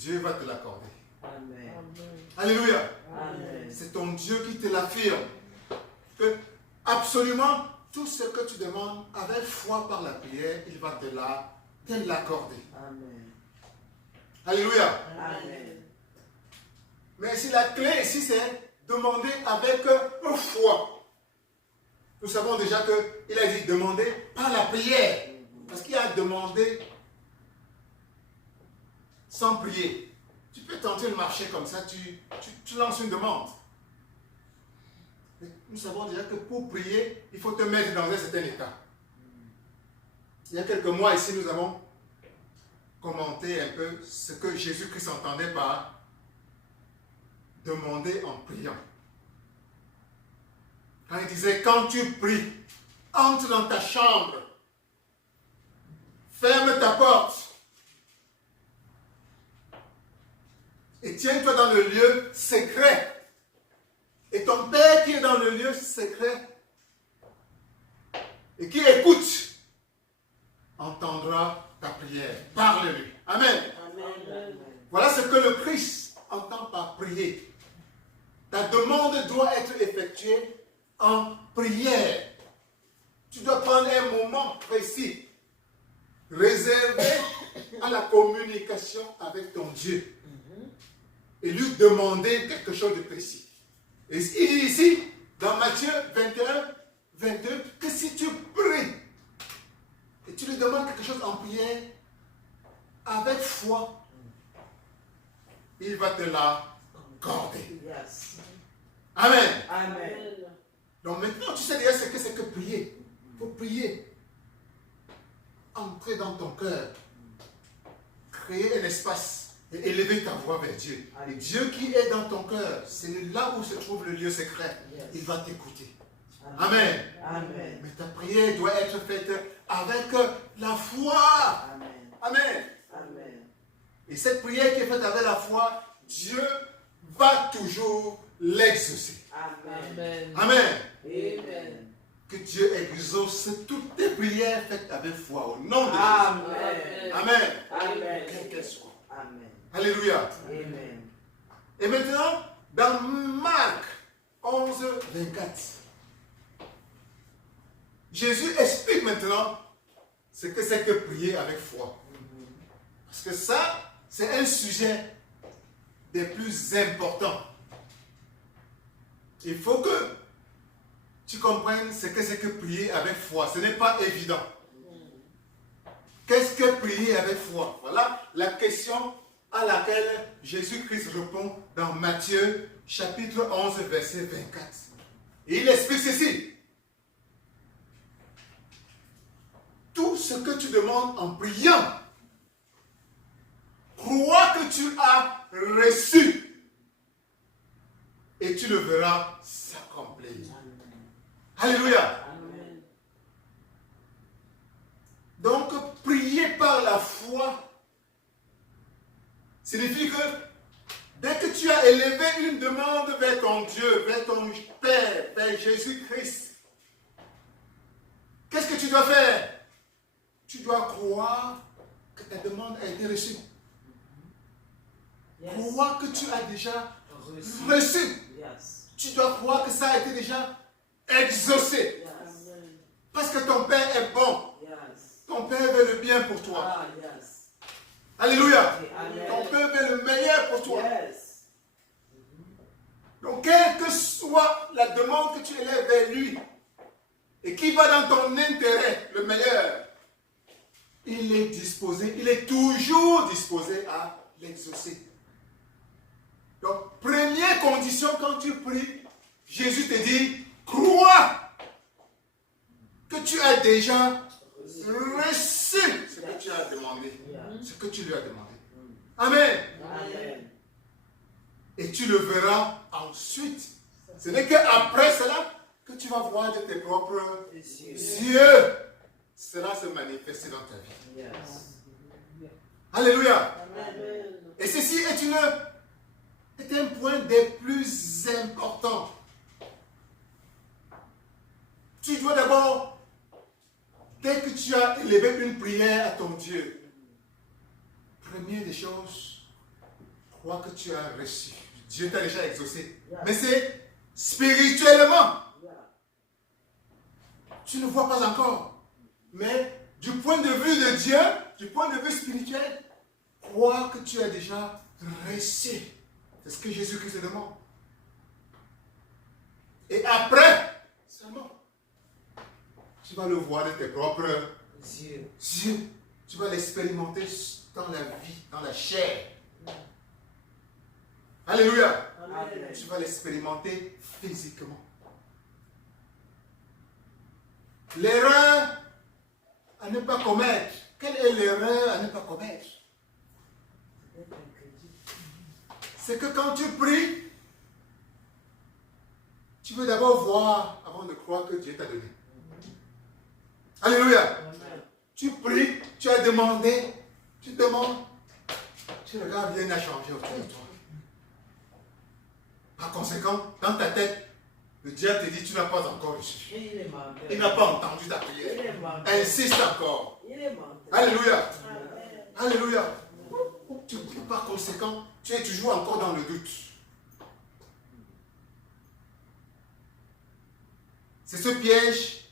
Dieu va te l'accorder. Amen. Alléluia. Amen. C'est ton Dieu qui te l'affirme. Que absolument tout ce que tu demandes avec foi par la prière, il va te l'accorder. Amen. Alléluia. Amen. Mais si la clé ici, c'est demander avec foi. Nous savons déjà qu'il a dit demander par la prière. Parce qu'il a demandé sans prier. Tu peux tenter de marcher comme ça, tu lances une demande. Mais nous savons déjà que pour prier, il faut te mettre dans un certain état. Il y a quelques mois ici, nous avons commenté un peu ce que Jésus-Christ entendait par demander en priant. Quand il disait, quand tu pries, entre dans ta chambre, ferme ta porte et tiens-toi dans le lieu secret. Et ton Père qui est dans le lieu secret et qui écoute, entendra ta prière. Parle-lui. Amen. Amen. Voilà ce que le Christ entend par prier. Ta demande doit être effectuée en prière. Tu dois prendre un moment précis, réservé à la communication avec ton Dieu et lui demander quelque chose de précis. Et il dit ici, dans Matthieu 21, 22, que si tu pries et tu lui demandes quelque chose en prière, avec foi, il va te l'accorder. Yes. Amen. Amen. Donc maintenant, tu sais déjà ce que c'est que prier. Il faut prier. Entrer dans ton cœur. Créer un espace et élever ta voix vers Dieu. Et Dieu qui est dans ton cœur, c'est là où se trouve le lieu secret. Il va t'écouter. Amen. Amen. Mais ta prière doit être faite avec la foi. Amen. Amen. Amen. Et cette prière qui est faite avec la foi, Dieu va toujours l'exaucer. Amen. Amen. Amen. Que Dieu exauce toutes tes prières faites avec foi au nom de Jésus. Amen. Amen. Amen. Quelle qu'elle soit. Amen. Alléluia. Amen. Et maintenant, dans Marc 11, 24, Jésus explique maintenant ce que c'est que prier avec foi. Parce que ça, c'est un sujet des plus importants. Il faut que tu comprennes ce que c'est que prier avec foi. Ce n'est pas évident. Qu'est-ce que prier avec foi? Voilà la question à laquelle Jésus-Christ répond dans Matthieu chapitre 11 verset 24. Et il explique ceci. Tout ce que tu demandes en priant, crois que tu as reçu et tu le verras s'accomplir. Alléluia. Amen. Donc, prier par la foi signifie que dès que tu as élevé une demande vers ton Dieu, vers ton Père, vers Jésus-Christ, qu'est-ce que tu dois faire? Tu dois croire que ta demande a été reçue. Croire que tu as déjà reçu. Tu dois croire que ça a été déjà exaucé. Parce que ton Père est bon. Ton Père veut le bien pour toi. Alléluia. Ton Père veut le meilleur pour toi. Donc, quelle que soit la demande que tu élèves vers lui et qui va dans ton intérêt, le meilleur, il est disposé, il est toujours disposé à l'exaucer. Donc, première condition quand tu pries, Jésus te dit, crois que tu as déjà reçu ce que tu as demandé, ce que tu lui as demandé. Amen. Amen. Et tu le verras ensuite. Ce n'est qu'après cela que tu vas voir de tes propres yeux cela se manifester dans ta vie. Alléluia. Amen. Et ceci est un point des plus importants. Tu dois d'abord, dès que tu as élevé une prière à ton Dieu, première des choses, crois que tu as reçu. Dieu t'a déjà exaucé. Mais c'est spirituellement. Tu ne vois pas encore. Mais du point de vue de Dieu, du point de vue spirituel, crois que tu as déjà reçu. C'est ce que Jésus-Christ te demande. Et après, seulement, tu vas le voir de tes propres yeux. Tu vas l'expérimenter dans la vie, dans la chair. Alléluia. Amen. Tu vas l'expérimenter physiquement. L'erreur à ne pas commettre. Quelle est l'erreur à ne pas commettre? C'est que quand tu pries, tu veux d'abord voir avant de croire que Dieu t'a donné. Alléluia. Amen. Tu pries, tu as demandé, tu demandes, tu regardes, rien n'a changé autour de toi. Par conséquent, dans ta tête, le diable te dit, tu n'as pas encore reçu. Il est menteur. Il n'a pas entendu ta Il est prière. menteur. Insiste encore. Il est menteur. Alléluia. Alléluia. Par conséquent, tu es toujours encore dans le doute. C'est ce piège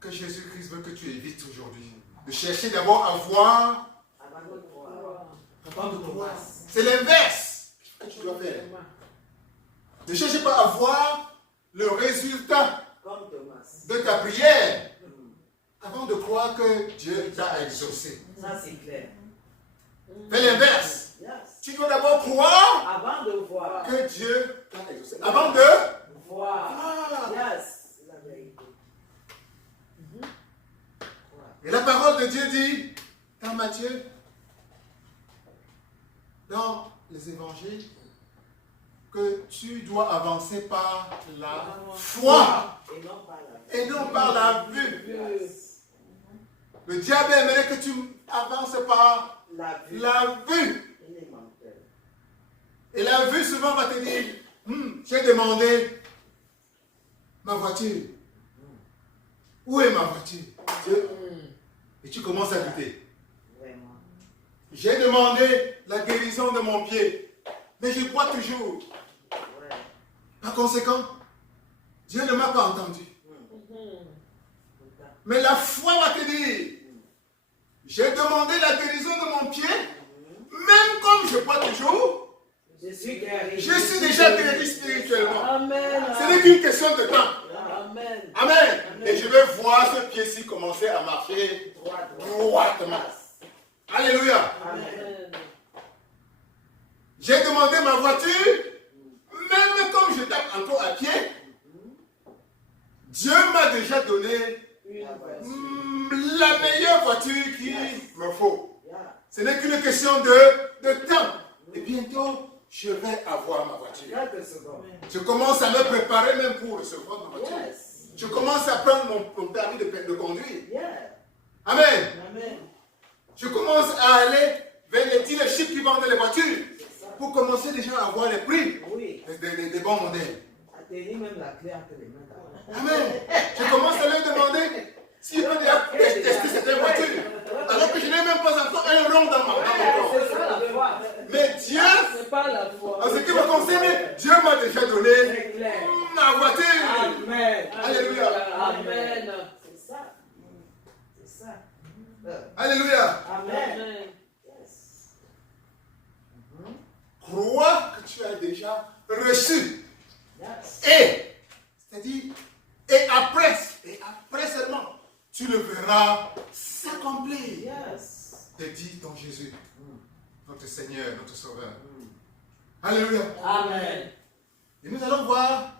que Jésus-Christ veut que tu évites aujourd'hui. De chercher d'abord à voir Avant de croire. avant de croire. C'est l'inverse que tu dois faire. Ne cherche pas à voir le résultat Comme Thomas. de ta prière avant de croire que Dieu t'a exaucé. Ça, c'est clair. Fais l'inverse. Yes. Tu dois d'abord croire Avant de voir. que Dieu t'a exaucé. Avant de Voir. voir. Yes. C'est la vérité. Et la parole de Dieu dit dans Matthieu, dans les évangiles, que tu dois avancer par la foi Et non par la et non par la vue. Le diable aimerait que tu avances par La vue. la vue. Il est menteur. Et la vue souvent va te dire, j'ai demandé ma voiture. Où est ma voiture? Et tu commences à douter. Vraiment. J'ai demandé la guérison de mon pied, mais je bois toujours. Ouais. Par conséquent, Dieu ne m'a pas entendu. Mais la foi va te dire, j'ai demandé la guérison de mon pied, même comme je bois toujours, Je suis guéri. je suis déjà guéri spirituellement. Amen. Ce n'est qu'une question de temps. Amen. Amen. Et je vais voir ce pied-ci commencer à marcher droitement. Alléluia. Amen. J'ai demandé ma voiture, même comme je tape encore à pied, Dieu m'a déjà donné Une voiture. la meilleure voiture qu'il me faut. Yeah. Ce n'est qu'une question de temps. Et bientôt, je vais avoir ma voiture. Quelques secondes. Je commence à me préparer même pour recevoir ma voiture. Yes. Je commence à prendre mon permis de conduire. Yeah. Amen. Amen. Je commence à aller vers les dealerships qui vendent les voitures pour commencer déjà avoir les prix Oui. des bons modèles. À tenir même la clé entre les mains. Amen. Je commence à leur demander s'ils peuvent déjà tester cette voiture. Alors que je n'ai même pas encore un rond dans mon corps. C'est ça la foi. Mais Dieu, C'est pas la foi. en ce qui me concerne, Dieu m'a déjà donné C'est clair. ma voiture. Amen. Alléluia. Amen. C'est ça. C'est ça. Alléluia. Amen. Yes. Crois que tu as déjà reçu. Yes. Et, c'est-à-dire, et après seulement, tu le verras s'accomplir. Yes. Te dit ton Jésus, notre Seigneur, notre Sauveur. Alléluia. Amen. Et nous allons voir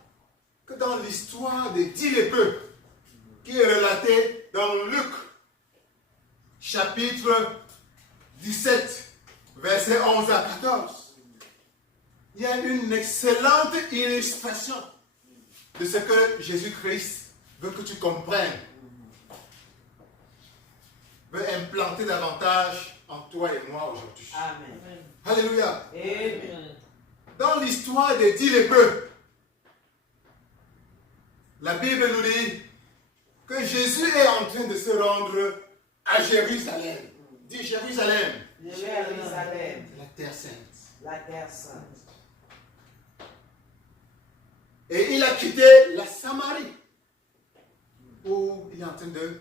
que dans l'histoire des 10 lépreux, qui est relatée dans Luc, chapitre 17, versets 11 à 14, il y a une excellente illustration de ce que Jésus-Christ veut que tu comprennes, veut implanter davantage en toi et moi aujourd'hui. Amen. Alléluia. Amen. Dans l'histoire des 10 lépreux, la Bible nous dit que Jésus est en train de se rendre à Jérusalem. Dis Jérusalem. Jérusalem. La terre sainte. La terre sainte. Et il a quitté la Samarie, où il est en train de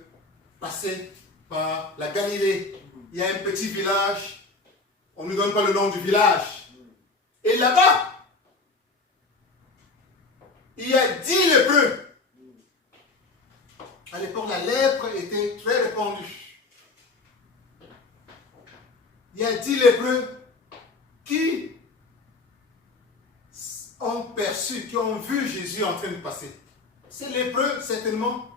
passer par la Galilée. Il y a un petit village, on ne nous donne pas le nom du village. Et là-bas, il y a 10 lépreux. À l'époque, la lèpre était très répandue. Il y a 10 lépreux qui ont perçu, qui ont vu Jésus en train de passer. Ces lépreux, certainement,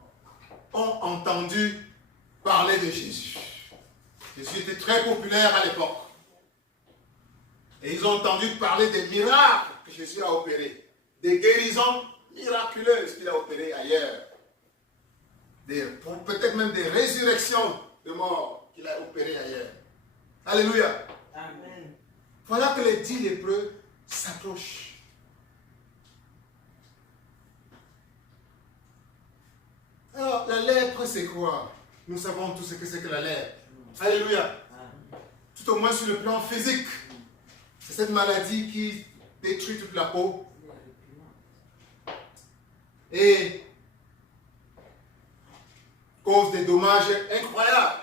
ont entendu parler de Jésus. Jésus était très populaire à l'époque. Et ils ont entendu parler des miracles que Jésus a opérés, des guérisons miraculeuses qu'il a opérées ailleurs, peut-être même des résurrections de morts qu'il a opérées ailleurs. Alléluia. Amen. Voilà que les 10 lépreux s'approchent. Alors, la lèpre, c'est quoi? Nous savons tous ce que c'est que la lèpre. Alléluia. Tout au moins sur le plan physique. C'est cette maladie qui détruit toute la peau. Et cause des dommages incroyables.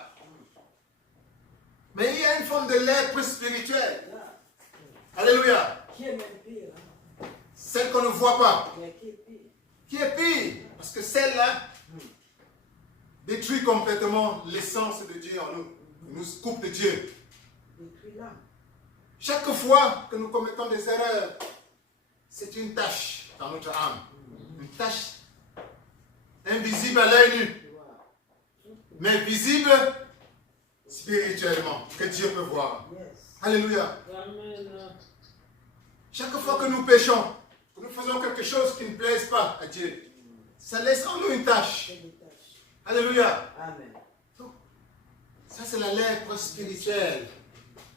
Mais il y a une forme de lèpre spirituelle. Alléluia. Qui est même pire? Celle qu'on ne voit pas. Mais qui est pire? Qui est pire? Parce que celle-là détruit complètement l'essence de Dieu en nous. Nous coupe de Dieu. Détruit l'âme. Chaque fois que nous commettons des erreurs, c'est une tâche dans notre âme. Une tâche invisible à l'œil nu, mais visible spirituellement, que Dieu peut voir. Yes. Alléluia. Amen. Chaque fois que nous péchons, que nous faisons quelque chose qui ne plaise pas à Dieu, ça laisse en nous une tâche. C'est des tâches. Alléluia. Amen. Ça, c'est la lèpre spirituelle.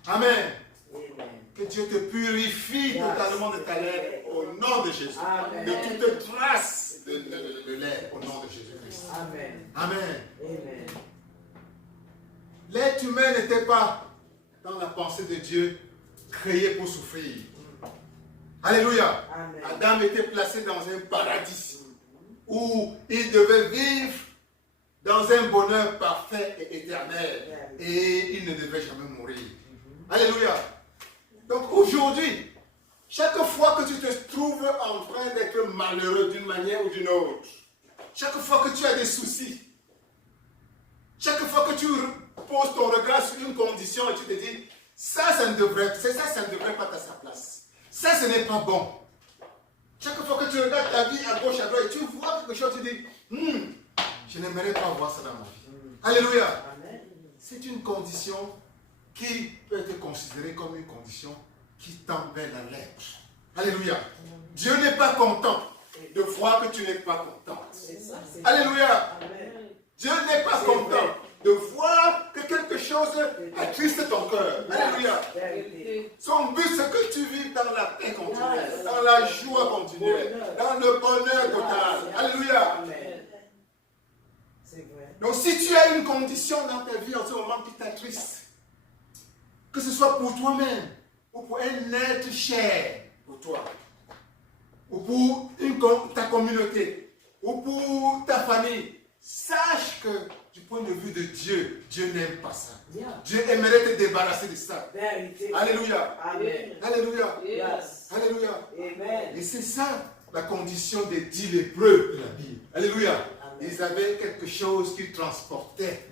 Amen. Amen. Que Dieu te purifie totalement de ta lèpre au nom de Jésus. Amen. De toute trace de lèpre au nom de Jésus-Christ. Amen. Amen. Amen. L'être humain n'était pas dans la pensée de Dieu créé pour souffrir. Alléluia. Amen. Adam était placé dans un paradis où il devait vivre dans un bonheur parfait et éternel. Et il ne devait jamais mourir. Alléluia. Donc aujourd'hui, chaque fois que tu te trouves en train d'être malheureux d'une manière ou d'une autre, chaque fois que tu as des soucis, chaque fois que tu poses ton regard sur une condition et tu te dis, ça ne devrait pas être à sa place. Ça, ce n'est pas bon. Chaque fois que tu regardes ta vie à gauche, à droite, et tu vois quelque chose, tu dis, je n'aimerais pas voir ça dans ma vie. Alléluia. Amen. C'est une condition qui peut être considérée comme une condition qui tend vers la lèpre. Alléluia. Dieu n'est pas content de voir que tu n'es pas contente. C'est ça, c'est Alléluia. Amen. Dieu n'est pas content de voir que quelque chose attriste ton cœur. Alléluia. Vérité. Son but, c'est que tu vives dans dans la paix continuelle, dans la joie continuelle, dans le bonheur total. Alléluia. Amen. C'est vrai. Donc si tu as une condition dans ta vie en ce moment qui t'attriste, que ce soit pour toi-même ou pour un être cher pour toi, ou pour ta communauté, ou pour ta famille, sache que du point de vue de Dieu, Dieu n'aime pas ça. Dieu aimerait te débarrasser de ça. Vérité. Alléluia. Amen. Alléluia. Yes. Alléluia. Amen. Et c'est ça la condition des 10 lépreux de la Bible. Alléluia. Amen. Ils avaient quelque chose qui transportait.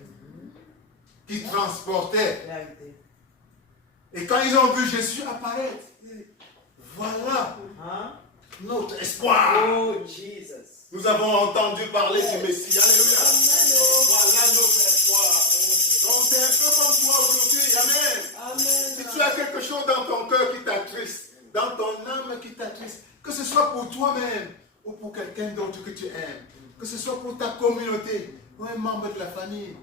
Qui transportait. Vérité. Et quand ils ont vu Jésus apparaître, ils disent, voilà Hein? notre espoir. Oh, Jesus. Nous avons entendu parler du Messie. Alléluia. Voilà notre espoir. Donc c'est un peu comme toi aujourd'hui. Amen. Si tu as quelque chose dans ton cœur qui t'attriste, dans ton âme qui t'attriste, que ce soit pour toi-même ou pour quelqu'un d'autre que tu aimes, que ce soit pour ta communauté ou un membre de la famille,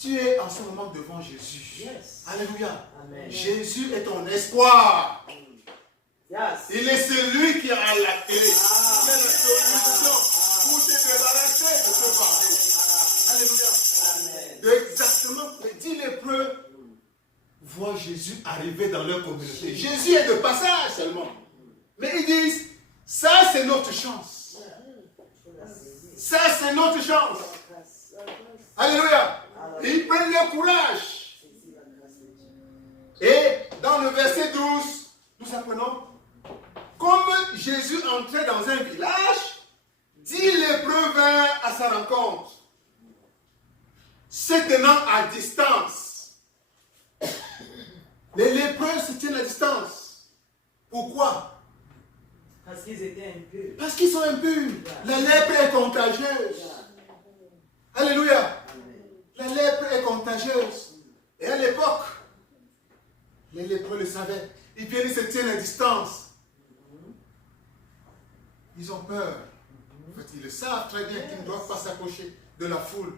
tu es en ce moment devant Jésus. Yes. Alléluia. Amen. Jésus est ton espoir. Yes. Il est celui qui a la clé. Il a la solution pour te débarrasser de ce fardeau. Alléluia. Amen. Exactement. Les 10 lépreux voient Jésus arriver dans leur communauté. Jésus est de passage seulement. Mais ils disent, ça c'est notre chance. Ça c'est notre chance. Alléluia. Et ils prennent leur courage. Et dans le verset 12, nous apprenons, comme Jésus entrait dans un village, 10 lépreux vinrent à sa rencontre, se tenant à distance. Les lépreux se tiennent à distance. Pourquoi? Parce qu'ils étaient impurs. Parce qu'ils sont impurs. La lèpre est contagieuse. Alléluia. La lèpre est contagieuse. Et à l'époque, les lépreux le savaient. Ils viennent, ils se tiennent à distance. Ils ont peur. En fait, ils le savent très bien qu'ils ne doivent pas s'approcher de la foule.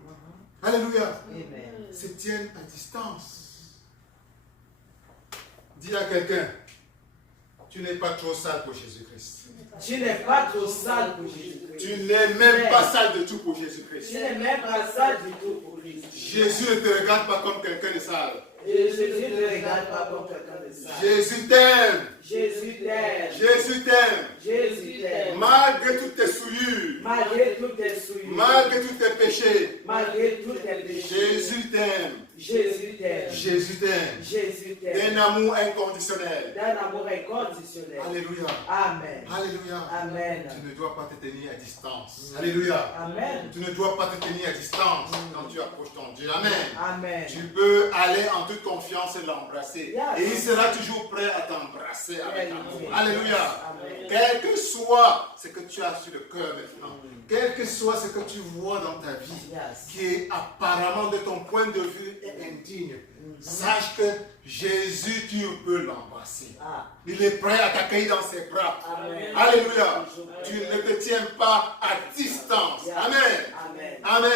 Alléluia. Amen. Ils se tiennent à distance. Dis à quelqu'un, tu n'es pas trop sale pour Jésus-Christ. Tu n'es pas trop sale pour Jésus-Christ. Tu n'es même pas sale du tout pour Jésus-Christ. Tu n'es même pas sale du tout pour lui. Jésus ne te regarde pas comme quelqu'un de sale. Et Jésus ne te regarde pas comme quelqu'un de sale. Jésus t'aime. Jésus t'aime. Jésus t'aime. Jésus t'aime. Malgré toutes tes souillures. Malgré toutes tes souillures. Malgré tous tes péchés. Malgré tous tes péchés. Jésus t'aime. Jésus t'aime. Jésus t'aime. Jésus t'aime. D'un amour inconditionnel. D'un amour inconditionnel. Alléluia. Amen. Alléluia. Amen. Tu ne dois pas te tenir à distance. Alléluia. Amen. Tu ne dois pas te tenir à distance quand tu approches ton Dieu. Amen. Amen. Tu peux aller en toute confiance et l'embrasser. Yes. Et il sera toujours prêt à t'embrasser avec amour. Alléluia. Amen. Quel que soit ce que tu as sur le cœur maintenant, quel que soit ce que tu vois dans ta vie, Yes. qui est apparemment de ton point de vue est indigne, sache que Jésus, tu peux l'embrasser. Ah. Il est prêt à t'accueillir dans ses bras. Amen. Alléluia. Tu ne te tiens pas à distance. Yes. Amen. Amen. Amen.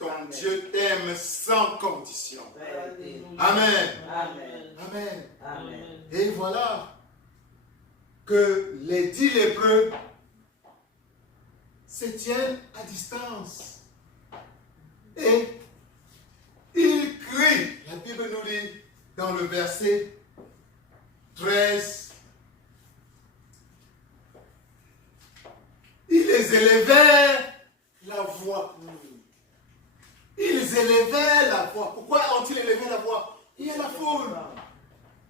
Ton Amen. Dieu t'aime sans condition. Vérité. Amen. Amen. Amen. Amen. Et voilà que les 10 lépreux se tiennent à distance. Et ils crient. La Bible nous dit dans le verset 13, ils élevèrent la voix. Ils élevaient la voix. Pourquoi ont-ils élevé la voix? Il y a la foule.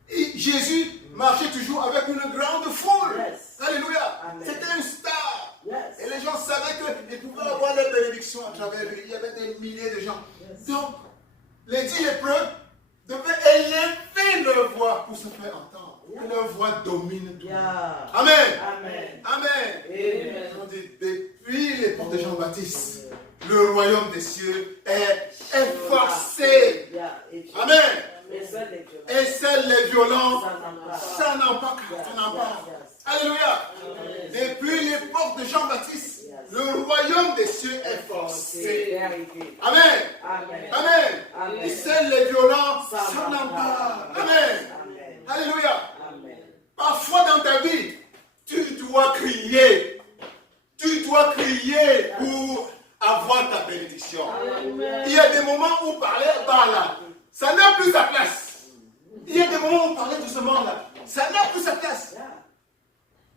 Et Jésus marchait toujours avec une grande foule. Yes. Alléluia. Amen. C'était un star. Yes. Et les gens savaient qu'ils pouvaient avoir leur bénédiction à travers lui. Il y avait des milliers de gens. Yes. Donc, les 10 lépreux devaient élever leur voix pour se faire entendre. Que leur voix domine tout. Yeah. Amen. Amen. Amen. Amen. On dit, depuis l'époque de Jean-Baptiste, le royaume des cieux est forcé. Yeah. Et Amen. et seul les violents. Et seuls les violents, Ça n'en parle. ça n'en parle. Alléluia. Depuis l'époque de Jean-Baptiste, le royaume des cieux est forcé. Vérité. Amen. Amen. Amen. Amen. Et seuls les violents, Ça ça n'en n'en parle. parle. Amen. Amen. Alléluia. Amen. Parfois dans ta vie,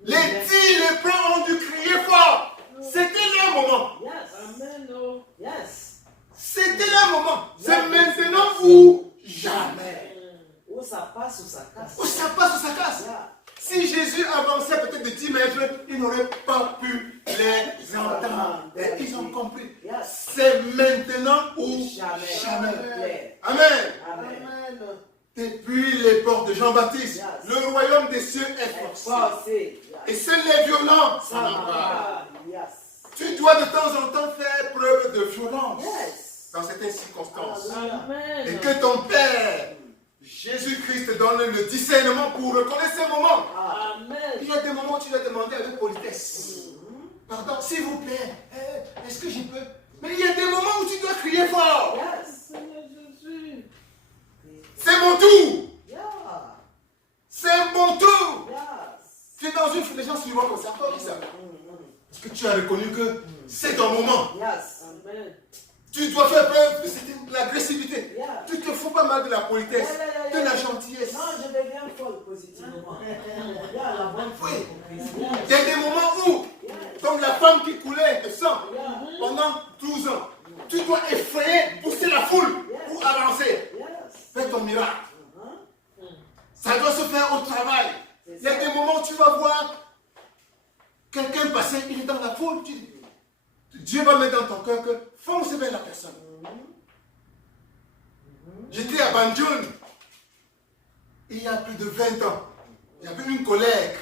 Les 10 lépreux ont dû crier fort. C'était leur moment. Yes. Amen. Oh. Yes. C'était leur moment. C'est maintenant ou jamais. Où ça passe ou ça casse. Ou ça passe ou ça casse. Yeah. Si Jésus avançait peut-être de 10 mètres, ils n'auraient pas pu les entendre. Et ils ont compris. Yes. C'est maintenant ou Jamais. jamais. Yeah. Amen. Amen. Amen. Depuis les portes de Jean-Baptiste, Yes. le royaume des cieux est forcé. Forcé. Et seuls les violents s'en Ça emparent. va. Yes. Tu dois de temps en temps faire preuve de violence Yes. dans certaines circonstances. Amen. Et que ton Père, Jésus-Christ, donne le discernement pour reconnaître ces moments. Amen. Il y a des moments où tu dois demander avec politesse. Pardon, s'il vous plaît, est-ce que je peux? Mais il y a des moments où tu dois crier fort. Yes. Seigneur Jésus. C'est mon tour. Yeah. C'est mon tour. Yes. Tu es dans une foule, les gens suivent comme ça. Toi qui ça. Parce que tu as reconnu que c'est ton moment. Yes. Amen. Tu dois faire preuve de l'agressivité. Yeah. Tu te fous pas mal de la politesse, Yeah, de yeah, la yeah. gentillesse. Non, je deviens folle positivement. Yeah, la bonne foi. Il y a des moments où, comme la femme qui coulait le sang pendant 12 ans, tu dois effrayer, pousser la foule pour avancer. Yes. Fais ton miracle. Uh-huh. Ça doit se faire au travail. Il y a des moments où tu vas voir quelqu'un passer, il est dans la foule. Dieu va mettre dans ton cœur que fonce vers la personne. J'étais à Banjul il y a plus de 20 ans. Il y avait une collègue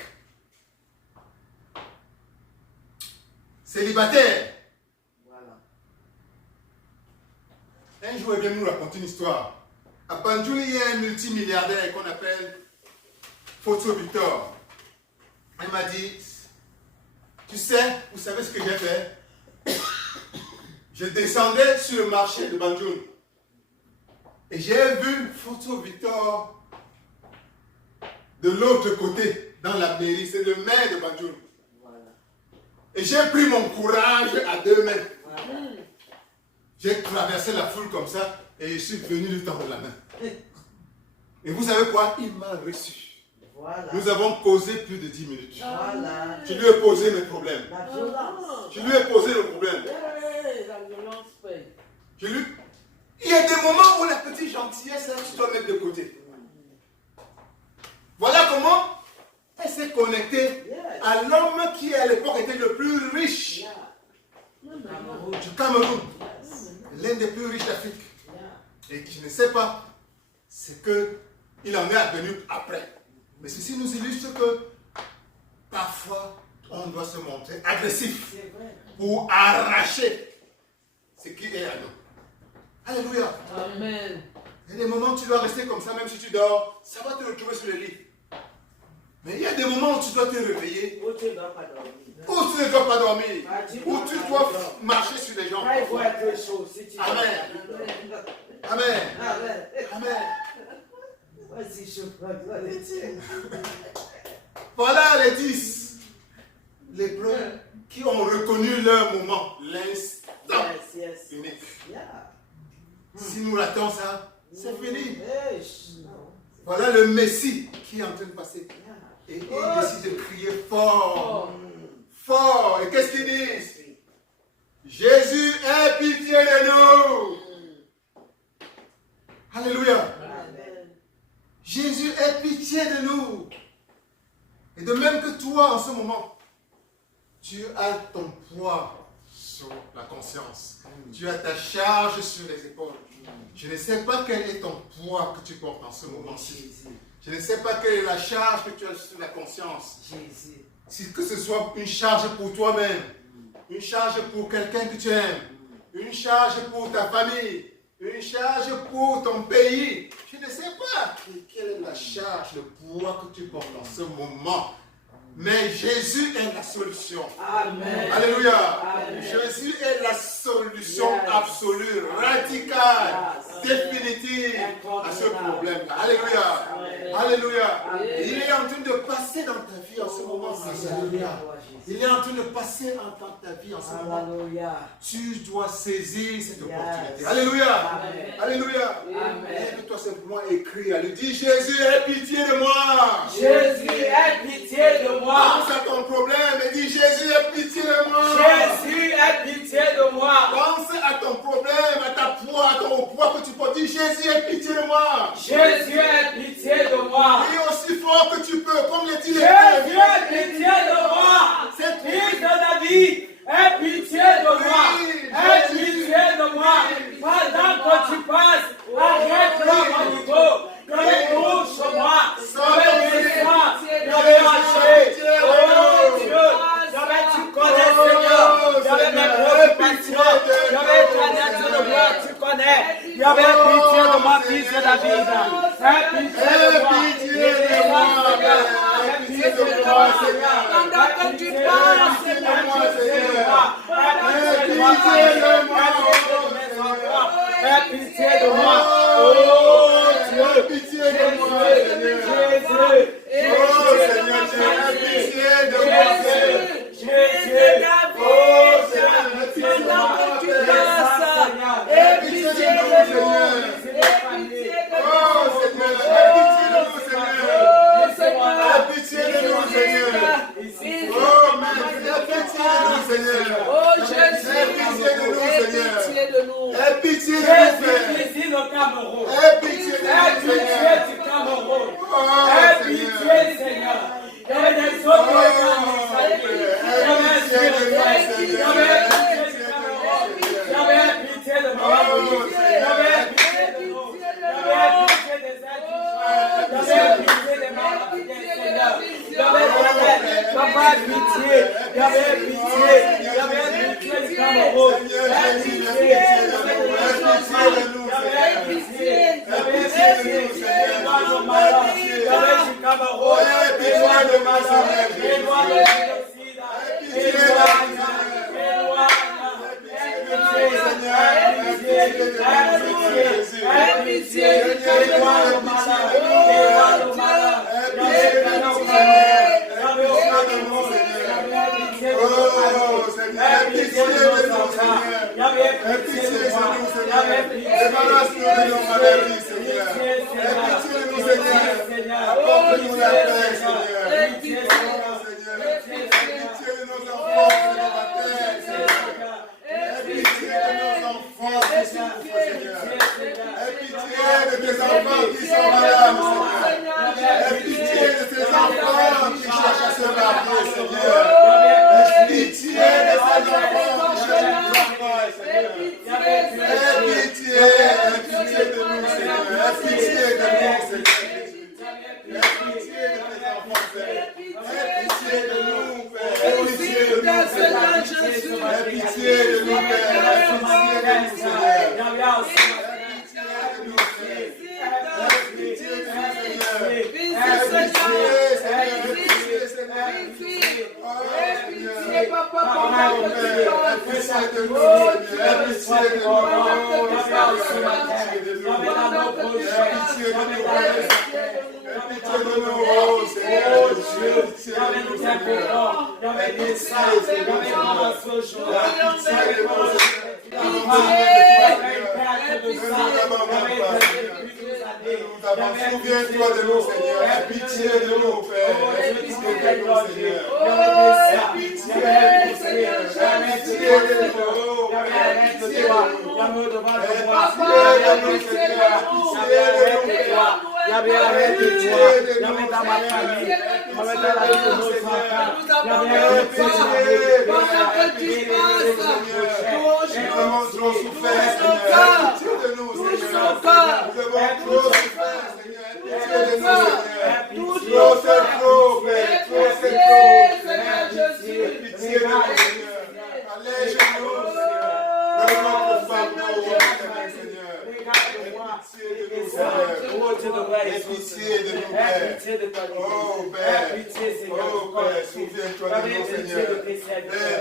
célibataire. Voilà. Un jour, elle vient nous raconter une histoire. À Banjul, il y a un multimilliardaire qu'on appelle Photo Victor. Elle m'a dit, tu sais, vous savez ce que j'ai fait? Je descendais sur le marché de Banjul et j'ai vu Photo Victor de l'autre côté, dans la mairie. C'est le maire de Banjul. Voilà. Et j'ai pris mon courage à 2 mains. Voilà. J'ai traversé la foule comme ça et je suis venu lui tendre la main. Et vous savez quoi? Il m'a reçu. Voilà. Nous avons causé plus de 10 minutes. Voilà. Je lui ai posé mes problèmes. La violence. Je lui ai posé le problème. Hey, la violence paye. Il y a des moments où la petite gentillesse, là, tu dois mettre de côté. Voilà comment elle s'est connectée Yes. à l'homme qui à l'époque était le plus riche Yeah. Cameroun. du Cameroun, Yes. l'un des plus riches d'Afrique. Yeah. Et je ne sais pas ce qu'il en est advenu après. Mais ceci nous illustre que parfois on doit se montrer agressif C'est vrai. pour arracher ce qui est à nous. Alléluia. Amen. Il y a des moments où tu dois rester comme ça, même si tu dors, ça va te retrouver sur le lit. Mais il y a des moments où tu dois te réveiller, Où tu ne dois pas dormir. où tu ne dois pas dormir, Ah, tu où dois tu pas dois dormir. marcher sur les gens. Quand il faut être chaud, si tu Amen. dors. Amen. Amen. Amen. Vas-y, chaud. Vas-y. Voilà les 10 lépreux qui ont reconnu leur moment, l'instant Yes, yes. unique. Yeah. Si nous ratons ça, c'est fini. Hey, non. Voilà le Messie qui est en train de passer. Yeah. Et il décide de crier fort. Oh. Fort. Et qu'est-ce qu'ils disent? Jésus, aie pitié de nous. Alléluia. Amen. Jésus, aie pitié de nous. Et de même que toi, en ce moment, tu as ton poids sur la conscience. Tu as ta charge sur les épaules. Je ne sais pas quel est ton poids que tu portes en ce moment-ci. Jésus. Je ne sais pas quelle est la charge que tu as sur la conscience. Jésus. Si que ce soit une charge pour toi-même, une charge pour quelqu'un que tu aimes, une charge pour ta famille, une charge pour ton pays. Je ne sais pas quelle est la charge, le poids que tu portes en ce moment. Mais Jésus est la solution. Amen. Alléluia. Amen. Jésus est la solution Yes. absolue, radicale, Yes. définitive à ce Incontournable. problème. Alléluia. Amen. Alléluia. Amen. Il est en train de passer dans ta vie en ce moment. Alléluia. Il est en train de passer dans ta vie en ce moment. Alléluia. Tu dois saisir cette Yes. opportunité. Alléluia. Amen. Alléluia. Amen. Lève-toi simplement et crie. Lui dis, Jésus, aie pitié de moi. Jésus, aie pitié de moi. Pense à ton pitié de moi. Jésus, aie pitié de moi. Pense à ton problème, à ta poids, au poids que tu peux dire. Jésus, aie pitié de moi. Jésus, aie pitié de moi. Prie aussi fort que tu peux, comme le dit Jésus, l'Éternel. aie pitié de moi. Fils de David, aie pitié de moi. Aie pitié de moi. Pendant que tu passes, arrête-le mon niveau. Je vais toucher moi. Je vais descendre. Je vais marcher. Oh Dieu, tu connais Seigneur. J'avais mes préoccupations. J'avais éternel de moi, tu connais. J'avais pitié de moi, fils de David. Aie pitié de moi. Aie pitié de moi, Seigneur. Pendant que tu parles, Seigneur. Aie pitié de moi. Oh Dieu. Pitié de moi, Seigneur. Jésus. Oh Seigneur, j'ai pitié de moi, Seigneur. Jésus. Oh Seigneur. Pendant que tu passes, Aie pitié de nous. Oh Seigneur, aie pitié de nous, Seigneur. Aie pitié de nous, Seigneur. Oh Maître, aie pitié de nous, Seigneur. Oh Jésus, Aie pitié de nous, Seigneur. pitié de nous. Aie pitié de nous, Jésus, Père. ici le Cameroun. Aie pitié de Aie nous, pitié Seigneur. du Cameroun. Oh Aie Seigneur. pitié, Seigneur. Il y avait des autres qui ont été Aie pitié de nous, Seigneur. J'avais pitié de moi. J'avais pitié de nous. J'avais pitié des indigents. J'avais pitié des malades, Seigneur. J'avais papa pitié. J'avais pitié. J'avais pitié du Cameroun. J'avais pitié. J'avais pitié. J'avais pitié. Éloigne le malade. J'avais du Cameroun. Éloigne le malade. Éloigne le génocide. Éloigne. Souviens-toi de nous, Seigneur. Aie pitié de nous, Père. Aie pitié de nous, Seigneur. Aie pitié de nous. Souviens-toi de nous, Seigneur.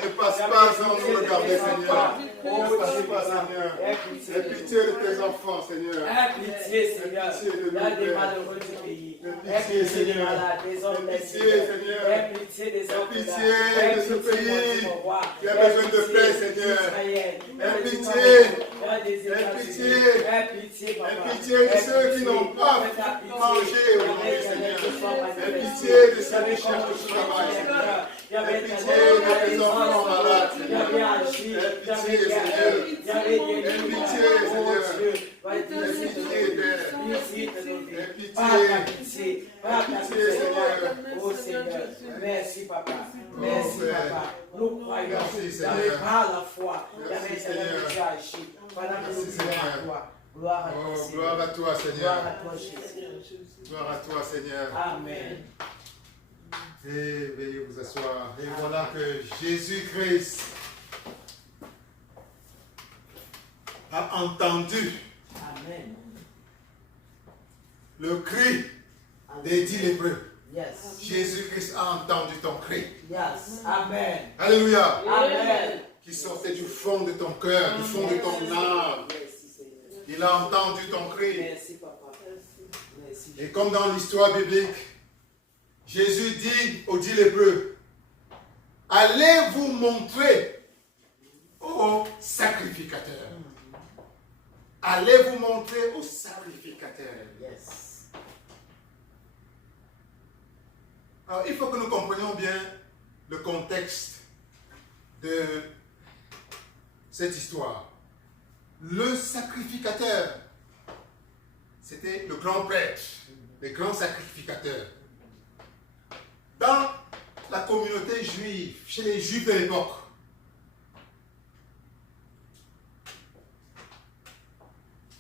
Ne passe pas sans nous regarder, Seigneur. Ne passe pas, Seigneur. Aie pitié de tes enfants, Seigneur. Aie pitié, Seigneur. Il y a des malheureux du pays. Aie pitié des malades, des hommes, Aie pitié, Seigneur. Aie pitié des hommes. Aie pitié de ce pays qui a besoin de paix, Seigneur. Aie pitié. Aie pitié. Aie pitié de ceux qui n'ont pas mangé aujourd'hui, Seigneur. Aie pitié de ceux qui cherchent du travail, Seigneur. Aie pitié de tes enfants malades, Seigneur. Aie pitié, Seigneur. Aie pitié, Seigneur. Aie pitié, Père. Aie pitié. Oh Seigneur, merci Papa, merci Papa. Nous croyons, Merci, Yahweh, Seigneur. par la foi, Merci, Yahweh, Seigneur. tu as agi. Pendant que nous Merci, disons à Seigneur. toi, gloire à toi, Oh, Seigneur. gloire à toi, Gloire Seigneur. à toi, Jésus. Gloire à toi, Seigneur. Amen. Et veuillez vous asseoir. Et voilà que Jésus-Christ a entendu Amen. le cri des 10 lépreux. Yes. Jésus-Christ a entendu ton cri. Yes. Amen. Alléluia. Amen. Qui sortait du fond de ton cœur, du fond de ton âme. Merci Seigneur. Il a entendu ton cri. Merci Papa. Merci. Et comme dans l'histoire biblique, Jésus dit aux 10 lépreux, allez vous montrer au sacrificateur. Allez vous montrer au sacrificateur. Yes. Alors, il faut que nous comprenions bien le contexte de cette histoire. Le sacrificateur, c'était le grand prêtre, le grand sacrificateur. Dans la communauté juive, chez les juifs de l'époque,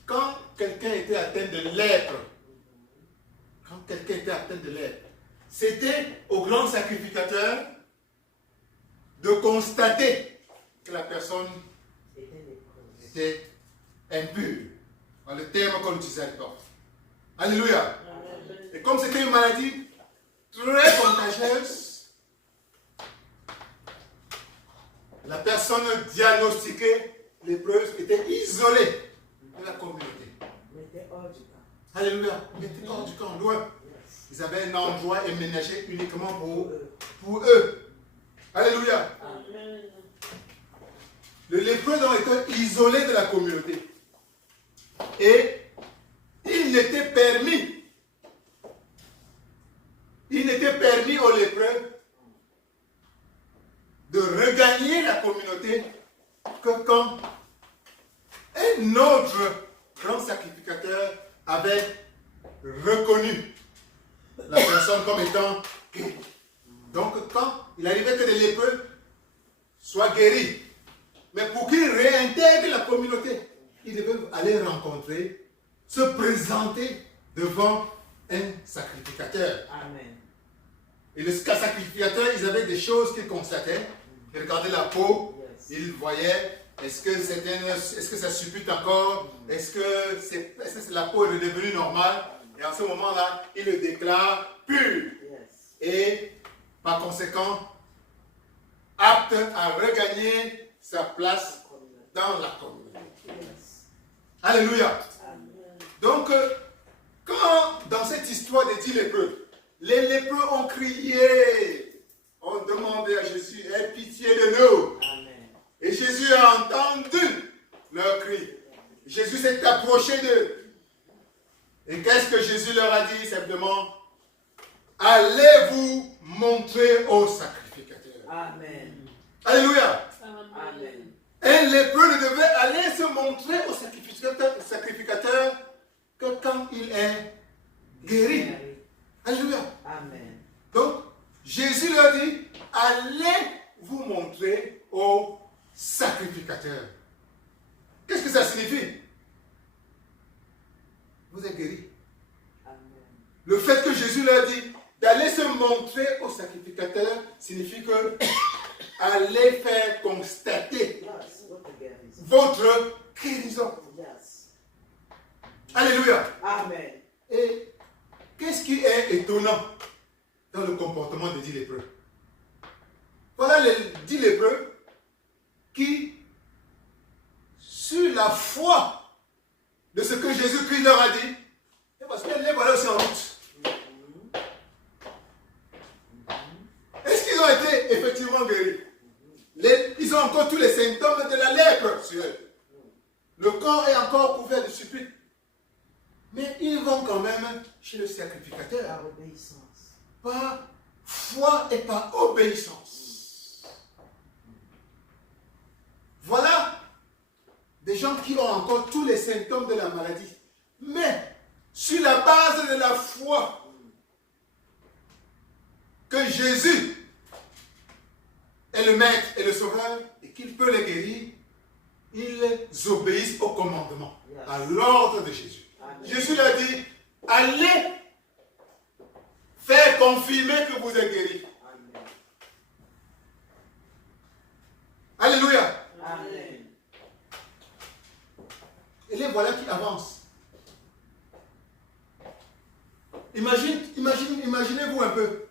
quand quelqu'un était atteint de lèpre, c'était au grand sacrificateur de constater que la personne était impure. Dans le terme qu'on utilisait à l'époque. Alléluia. Et comme c'était une maladie très contagieuse, la personne diagnostiquée lépreuse était isolée de la communauté. Alléluia. Ils étaient hors du camp, loin. Ils avaient un endroit aménagé uniquement pour eux. Alléluia. Le lépreux donc était isolé de la communauté. Et il n'était permis aux lépreux de regagner la communauté que quand un autre grand sacrificateur avait reconnu la personne comme étant guérie. Donc quand il arrivait que les lépreux soient guéris, mais pour qu'ils réintègrent la communauté, ils devaient aller rencontrer, se présenter devant un sacrificateur. Amen. Et le sacrificateur, ils avaient des choses qu'ils constataient. Ils regardaient la peau, ils voyaient, est-ce que ça suppute encore, est-ce que la peau est redevenue normale, et en ce moment-là, il le déclare pur. Et par conséquent, apte à regagner sa place dans la communauté. Alléluia. Donc, quand dans cette histoire des 10 lépreux, les lépreux ont crié, ont demandé à Jésus, aie pitié de nous. Amen. Et Jésus a entendu leur cri. Jésus s'est approché d'eux. Et qu'est-ce que Jésus leur a dit simplement? Allez vous montrer au sacrificateur. Amen. Alléluia. Amen. Un lépreux ne devait aller se montrer au sacrificateur que quand il est guéri. Alléluia. Amen. Donc, Jésus leur dit, allez vous montrer au sacrificateur. Qu'est-ce que ça signifie? Vous êtes guéri. Amen. Le fait que Jésus leur dit d'aller se montrer au sacrificateur signifie que allez faire constater votre guérison. Alléluia. Amen. Et qu'est-ce qui est étonnant dans le comportement des 10 lépreux? Voilà les 10 lépreux qui, sur la foi de ce que Jésus-Christ leur a dit, parce que les voilà aussi en route. été effectivement guéris. Ils ont encore tous les symptômes de la lèpre sur eux. Le corps est encore couvert de suppliques. Mais ils vont quand même chez le sacrificateur. Par obéissance. Par foi et par obéissance. Voilà des gens qui ont encore tous les symptômes de la maladie. Mais sur la base de la foi que Jésus est le maître et le sauveur et qu'il peut les guérir, ils obéissent au commandement, à l'ordre de Jésus. Amen. Jésus leur dit, allez faire confirmer que vous êtes guéris. Amen. Alléluia. Amen. Et les voilà qui avancent. Imaginez-vous un peu.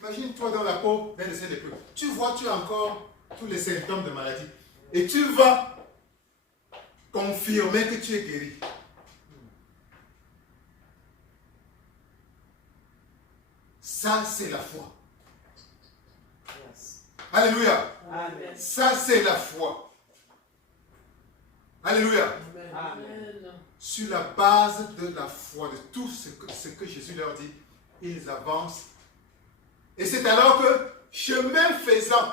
Imagine-toi dans la peau d'un de ces lépreux. Tu vois, tu as encore tous les symptômes de maladie. Et tu vas confirmer que tu es guéri. Ça, c'est la foi. Yes. Alléluia. Amen. Ça, c'est la foi. Alléluia. Amen. Sur la base de la foi, de tout ce que Jésus leur dit, ils avancent. Et c'est alors que, chemin faisant,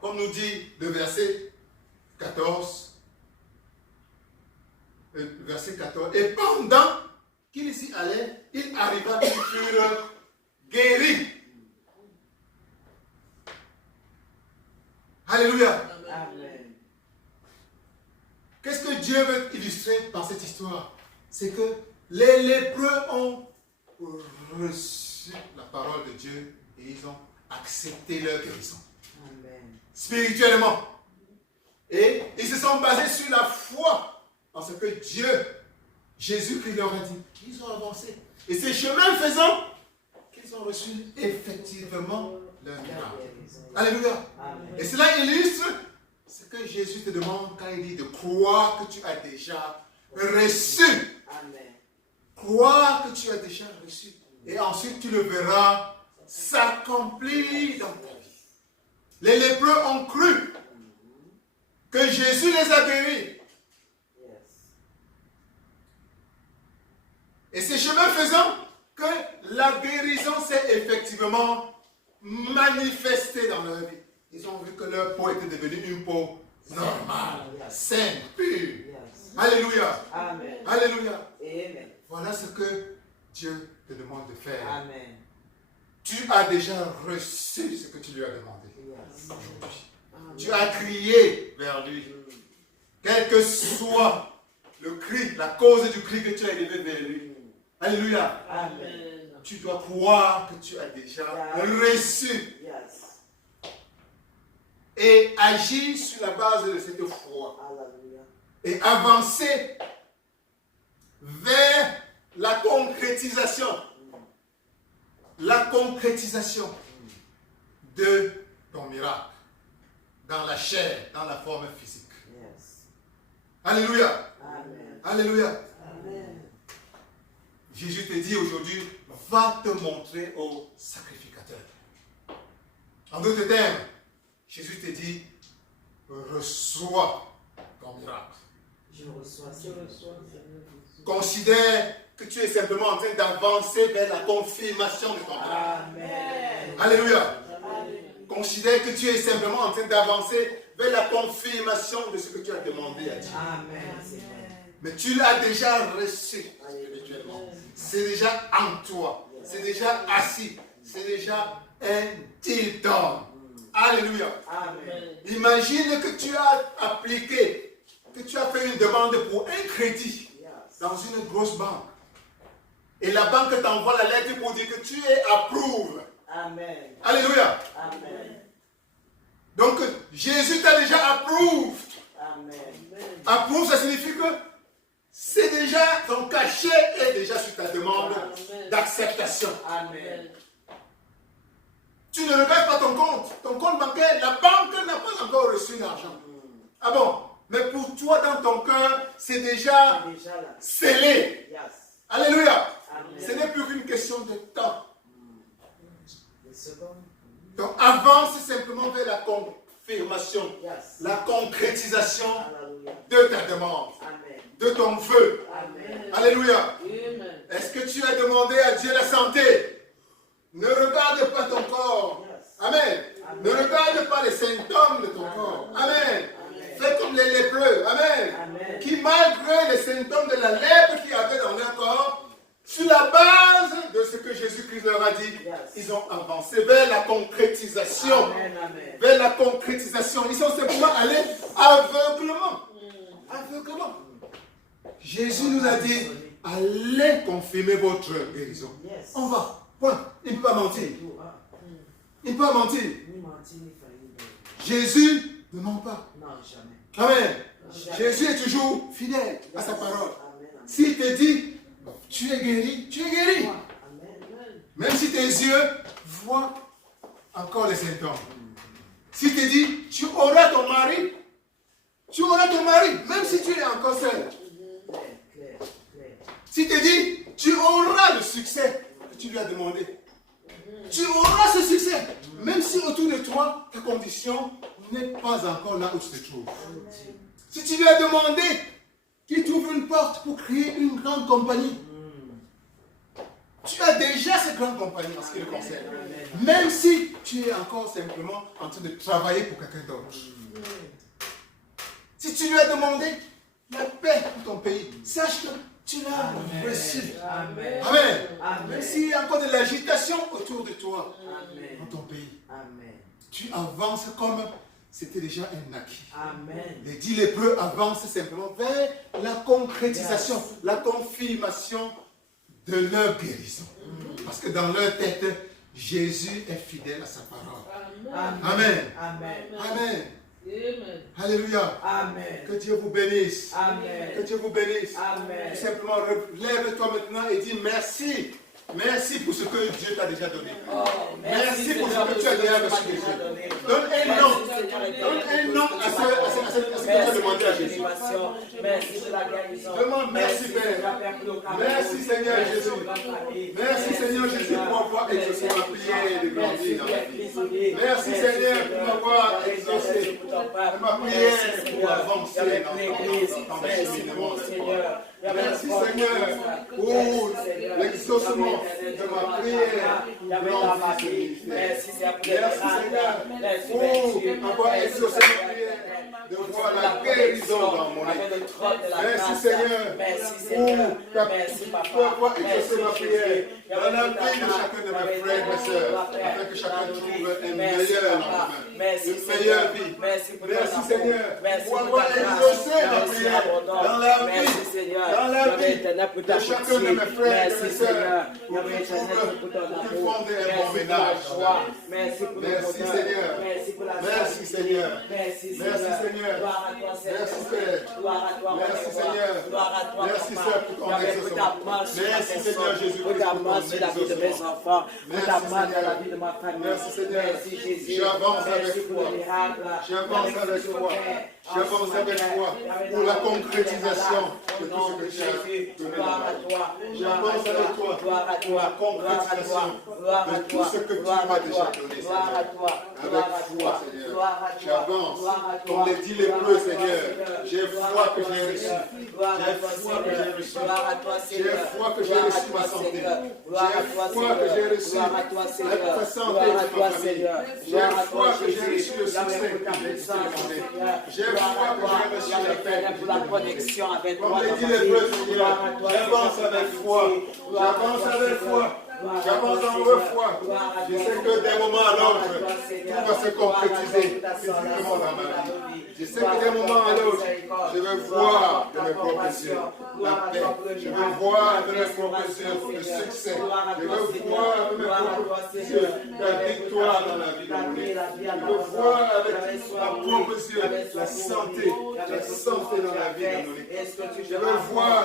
comme nous dit le verset 14, et pendant qu'ils y allaient, il arriva qu'ils furent guéris. Alléluia. Amen. Qu'est-ce que Dieu veut illustrer dans cette histoire? C'est que les lépreux ont reçu la parole de Dieu et ils ont accepté leur guérison. Amen. Spirituellement. Et ils se sont basés sur la foi en ce que Jésus-Christ leur a dit. Ils ont avancé. Et c'est chemin faisant qu'ils ont reçu effectivement leur miracle. Alléluia. Amen. Et cela illustre ce que Jésus te demande quand il dit de croire que tu as déjà reçu. Amen. Croire que tu as déjà reçu. Et ensuite tu le verras s'accomplir dans ta vie. Les lépreux ont cru que Jésus les a guéris. Yes. Et c'est chemin faisant que la guérison s'est effectivement manifestée dans leur vie. Ils ont vu que leur peau était devenue une peau normale, saine, pure. Yes. Alléluia. Amen. Alléluia. Amen. Voilà ce que Dieu te demande de faire. Amen. Tu as déjà reçu ce que tu lui as demandé. Yes. Aujourd'hui. Amen. Tu as crié vers lui. Quel que soit le cri, la cause du cri que tu as élevé vers lui. Alléluia. Amen. Tu dois croire que tu as déjà reçu Yes. et agir sur la base de cette foi Hallelujah. et avancer vers la concrétisation de ton miracle dans la chair, dans la forme physique. Yes. Alléluia. Amen. Alléluia. Amen. Jésus te dit aujourd'hui, va te montrer au sacrificateur. En d'autres termes, Jésus te dit, reçois ton miracle. Je reçois. Je reçois. Considère que tu es simplement en train d'avancer vers la confirmation de ton miracle. Amen. Alléluia. Amen. Considère que tu es simplement en train d'avancer vers la confirmation de ce que tu as demandé à Dieu. Amen. Seigneur. Mais tu l'as déjà reçu spirituellement. C'est déjà en toi. C'est déjà assis. C'est déjà un titre. Alléluia. Amen. Imagine que tu as appliqué, que tu as fait une demande pour un crédit Yes. dans une grosse banque. Et la banque t'envoie la lettre pour dire que tu es approuvé. Amen. Alléluia. Amen. Donc Jésus t'a déjà approuvé. Amen. Approuve, ça signifie que c'est déjà, ton cachet est déjà sur ta demande d'acceptation. Amen. Tu ne regardes pas ton compte bancaire, la banque n'a pas encore reçu l'argent. Ah bon? Mais pour toi, dans ton cœur, c'est déjà C'est déjà là. scellé. Yes. Alléluia. Amen. Ce n'est plus qu'une question de temps. Des secondes. Donc avance simplement vers la confirmation, Yes. la concrétisation Hallelujah. de ta demande, Amen. de ton vœu. Amen. Alléluia. Amen. Est-ce que tu as demandé à Dieu la santé? Ne regarde pas ton corps. Yes. Amen. Ne regarde pas les symptômes de ton corps. Amen. Fais comme les lépreux. Amen. Amen. Qui malgré les symptômes de la lèpre qu'ils avaient dans leur corps, sur la base de ce que Jésus-Christ leur a dit, Yes. ils ont avancé vers la concrétisation. Amen. Amen. Vers la concrétisation. Ils sont simplement allés aveuglement. Aveuglement. Jésus nous a dit, allez confirmer votre guérison. Yes. On va. Point. Il ne peut pas mentir. Il ne peut pas mentir. Ni mentir, ni faillir. Jésus ne ment pas. Non, jamais. Amen. Jamais. Jésus est toujours fidèle à sa parole. Amen. Amen. S'il te dit, tu es guéri, tu es guéri. Amen. Même si tes yeux voient encore les symptômes. S'il te dit, tu auras ton mari, tu auras ton mari, même si tu es encore seul. Clair, clair, clair. S'il te dit, tu auras le succès que tu lui as demandé. Tu auras ce succès, même si autour de toi, ta condition n'est pas encore là où tu te trouves. Si tu lui as demandé qu'il t'ouvre une porte pour créer une grande compagnie, tu as déjà cette grande compagnie en ce qui le concerne. Même si tu es encore simplement en train de travailler pour quelqu'un d'autre. Si tu lui as demandé la paix pour ton pays, sache que tu l'as reçu. Amen. Amen. Amen. Même s'il y a encore de l'agitation autour de toi, Amen. dans ton pays, Amen. tu avances comme c'était déjà un acquis. Amen. Les 10 lépreux avancent simplement vers la concrétisation, la confirmation de leur guérison. Parce que dans leur tête, Jésus est fidèle à sa parole. Amen. Amen. Amen. Amen. Amen. Alléluia. Amen. Que Dieu vous bénisse. Que Amen. Dieu vous bénisse. Amen. Tout simplement, lève-toi maintenant et dis merci. Merci pour ce que Dieu t'a déjà donné. Merci pour ce que tu as déjà reçu de Dieu. Donne un nom. Donne un nom à ce que tu as demandé à Jésus. Merci pour la guérison. Demande merci, Père. Merci, Seigneur Jésus. Merci, Seigneur Jésus, pour avoir exaucé ma prière de grandir dans la vie. Merci, Seigneur, pour m'avoir exaucé ma prière pour avancer dans le cheminement, Seigneur. Merci, Seigneur, pour l'exaucement de ma prière. Merci, Seigneur, pour avoir exaucé ma prière, de voir la guérison dans mon vie. Merci, Seigneur, pour avoir exaucé ma prière dans la vie de chacun de mes frères et mes sœurs, afin que chacun trouve un meilleur lendemain, une meilleure vie. Merci, Seigneur, pour avoir exaucé ma prière dans la vie de chacun de mes frères et mes sœurs, pour qu'ils fondent un bon ménage. Merci, Seigneur. Merci, Seigneur. Merci, Seigneur. Merci, Père. Merci, Seigneur. Merci, Seigneur, pour ton exaucement. Merci, Seigneur Jésus, pour ton exaucement. Merci, Seigneur. J'avance avec foi. J'avance avec foi. J'avance avec foi pour la concrétisation de tout ce que tu as donné dans ma vie. J'avance avec toi pour la concrétisation de tout ce que tu m'as déjà donné, Seigneur. Avec foi, Seigneur. J'avance comme les 10 lépreux, Seigneur. J'ai foi que j'ai reçu. J'ai foi que j'ai reçu. J'ai foi que j'ai reçu ma santé. J'ai foi que j'ai reçu la santé de ma famille. J'ai foi que j'ai reçu le succès que j'ai demandé. J'ai foi que j'ai reçu la paix pour la connexion avec toi. comme les 10 lépreux, Seigneur. J'avance avec foi. J'avance avec foi. J'avance en foi. Je sais que d'un moment à l'autre, tout va se concrétiser physiquement dans ma vie. Je sais que d'un moment à l'autre, je vais voir de mes propres yeux la paix. Je vais voir de mes propres yeux le succès. Je vais voir de mes propres yeux la victoire dans la vie de mon vie. Je vais voir avec mes propres yeux la santé dans la vie de mon vie. Je vais voir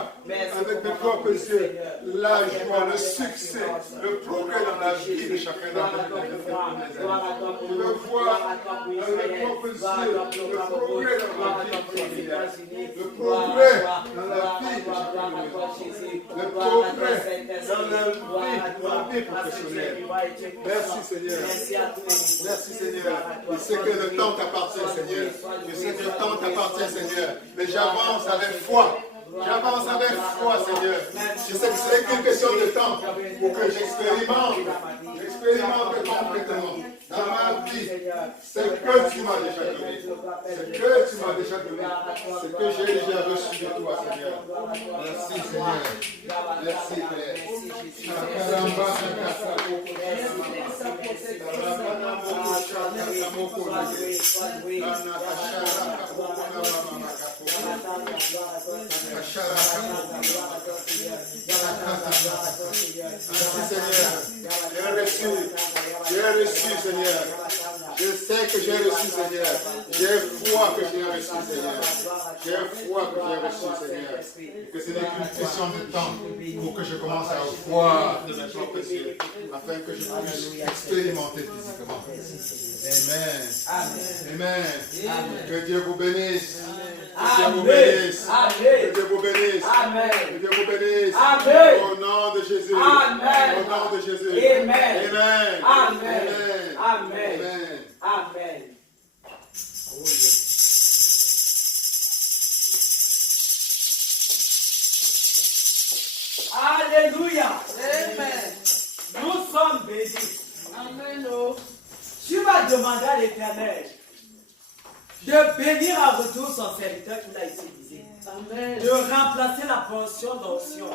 avec mes propres yeux la joie, le succès, le progrès dans la vie de chacun d'entre nous. Je veux voir avec mes propres yeux le progrès dans la vie familiale, le progrès dans la vie de chacun de mes enfants. Jésus. Le Gloire à toi, progrès Saint-Esprit. dans la Gloire à vie, toi. dans la vie Parce que tu es professionnelle. vivant et tu es Merci puissant. Seigneur. Merci à tous les niveaux. Merci Seigneur. Gloire à toi. Je sais que le Sois temps loué. t'appartient Sois Seigneur. loué, sois Je loué, sais que le sois temps loué, t'appartient sois loué. Seigneur. Mais Gloire à j'avance toi, avec Seigneur. foi. Gloire à J'avance toi, avec gloire à foi toi. Seigneur. Même Je si sais que on ce n'est qu'une question de temps J'avais pour que une j'expérimente. J'expérimente complètement dans ma vie. C'est que tu m'as déjà donné. C'est que tu m'as déjà donné. C'est que j'ai déjà reçu de toi, Seigneur. Merci, Seigneur. Merci, Père. Merci, Seigneur. J'ai reçu, Seigneur. Je sais que j'ai reçu, Seigneur. J'ai foi que j'ai reçu, Seigneur. J'ai foi que j'ai reçu, Seigneur. Et que ce n'est qu'une question de temps pour que je commence à voir de mes propres yeux, afin que je puisse expérimenter physiquement. Amen. Amen. Que Dieu vous bénisse. Que Dieu vous bénisse. Que Dieu vous bénisse. Que Dieu vous bénisse. Au nom de Jésus. Au nom de Jésus. Amen. Amen. Amen. Amen. Amen. Amen. Alléluia. Amen. Nous sommes bénis. Amen. Oh. Tu vas demander à l'Éternel de bénir en retour son serviteur qu'il a utilisé. Amen. De remplacer la portion d'onction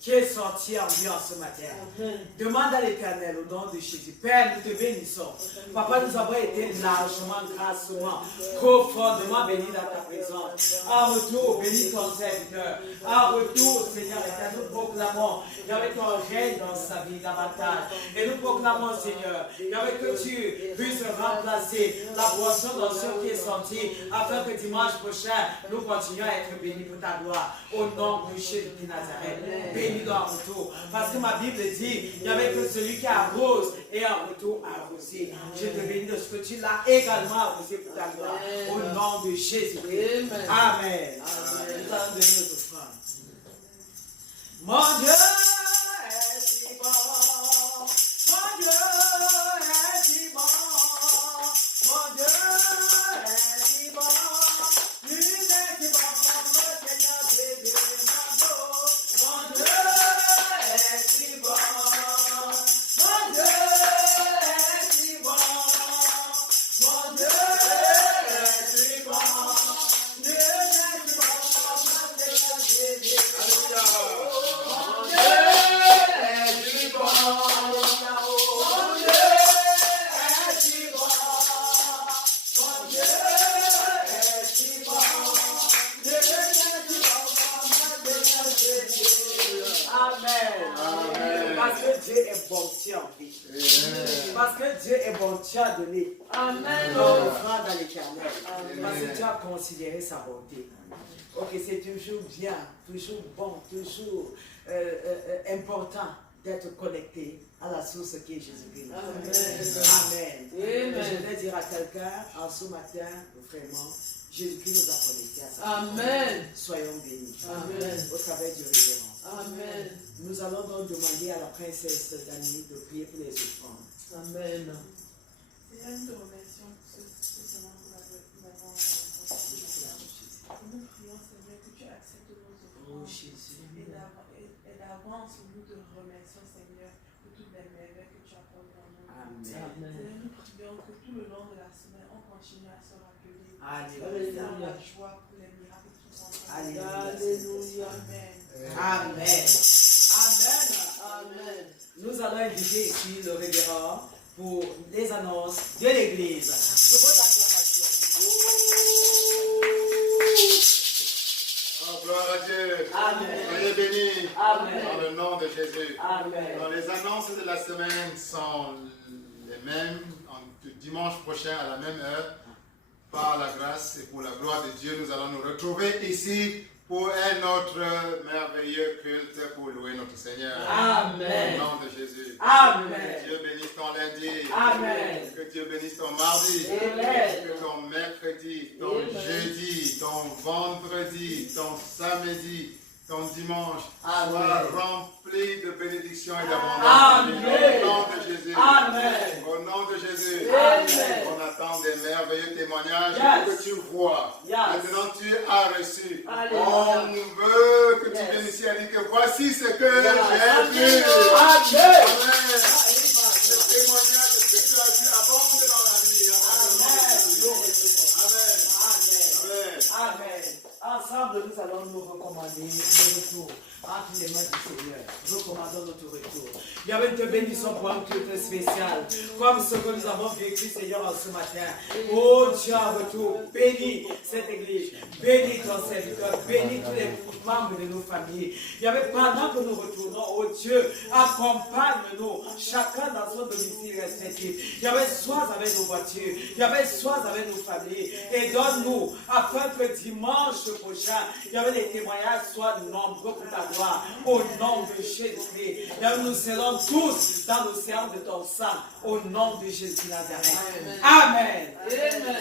qui est sortie en lui en ce matin. Amen. Demande à l'Éternel au nom de Jésus. Père, nous te bénissons. Papa, nous avons été largement, grassement, profondément bénis dans ta présence. En retour, bénis ton serviteur. En retour, Seigneur éternel, nous proclamons qu'avec ton règne dans sa vie davantage. Et nous proclamons, Seigneur, qu'avec que tu puisses remplacer la portion d'onction qui est sortie, afin que dimanche prochain, nous continuions à être bénis pour ta gloire. Au nom de Jésus de Nazareth. Bénis-nous en retour. Parce que ma Bible dit, il n'y avait que celui qui arrose et en retour arrosé. Je te bénis de ce que tu l'as également arrosé pour ta gloire. Au nom de Jésus-Christ. Amen. Nous allons donner nos offrandes. Mon Dieu est si bon. Mon Dieu est si bon. Mon Dieu est si bon. Lui est si bon comme le Seigneur Jésus. Mon Dieu est si bon. Mon Dieu est si bon. Mon Dieu est si bon. Dieu est si bon comme le Seigneur Jésus. Mon Dieu est si bon. Mon Dieu est si bon. Mon Dieu est si bon. Dieu est si bon comme le Seigneur Jésus. Amen. Parce que Dieu est bon, tu as envie. Parce que Dieu est bon, tu as donné. Amen. Ton offrande à l'Éternel. Parce que tu as considéré sa bonté. Ok, c'est toujours bien, toujours bon, toujours important d'être connecté à la source qui est Jésus-Christ. Amen. Je voudrais dire à quelqu'un, en ce matin, vraiment, Jésus-Christ nous a connectés à ça. Amen. Soyons bénis. Amen. Au travers du révérend. Amen. Nous allons donc demander à la princesse Dani de prier pour les offrandes. Amen. Seigneur, nous te remercions pour ce moment que nous avons reçu. Nous prions, Seigneur, que tu acceptes nos Oh offrandes. Jésus. Et d'avance, nous te remercions, Seigneur, pour toutes les merveilles que tu apportes dans nos vies. Amen. Seigneur, nous prions que tout le long de la semaine, on continue à se rappeler. Alléluia. Dans la joie pour les miracles qui sont en train de Alléluia. Amen. Amen. Amen. Amen. Nous allons inviter ici le révérend pour les annonces de l'église. Sur votre acclamation. Oh, gloire à Dieu. Amen. Soyez bénis. Amen. Dans le nom de Jésus. Amen. Alors, les annonces de la semaine sont les mêmes. Dimanche prochain à la même heure, par la grâce et pour la gloire de Dieu, nous allons nous retrouver ici pour un autre merveilleux culte pour louer notre Seigneur. Amen. Au nom de Jésus. Amen. Que Dieu bénisse ton lundi. Amen. Que Dieu bénisse ton mardi. Amen. Que ton mercredi, ton jeudi, ton vendredi, ton samedi ton dimanche Amen. soit rempli de bénédictions et d'abondance. Amen. Au nom de Jésus. Amen. Au nom de Jésus. Amen. On attend des merveilleux témoignages Yes. que tu vois. Yes. Maintenant, tu as reçu. Alléluia. On veut que tu Yes. viennes ici et dire que voici ce que Yes. j'ai vu. Amen. Amen. Le témoignage de ce que tu as vu abonde dans la vie. Amen. Amen. Amen. Ensemble, nous allons nous recommander le retour entre les mains du Seigneur. Recommandons notre retour. Yahweh, nous te bénissons pour un culte spécial, comme ce que nous avons vécu, Seigneur, ce matin. Oh Dieu, en retour, bénis cette église, bénis ton serviteur, bénis tous les membres de nos familles. Yahweh, pendant que nous retournons, oh Dieu, accompagne-nous, chacun dans son domicile respectif. Yahweh, sois avec nos voitures, Yahweh, sois avec nos familles, et donne-nous, afin que dimanche prochain, Yahweh, les témoignages soient nombreux pour ta gloire, au nom de Jésus-Christ. Yahweh, nous serons tous dans l'océan de ton sang, au nom de Jésus Nazareth. Amen. Amen.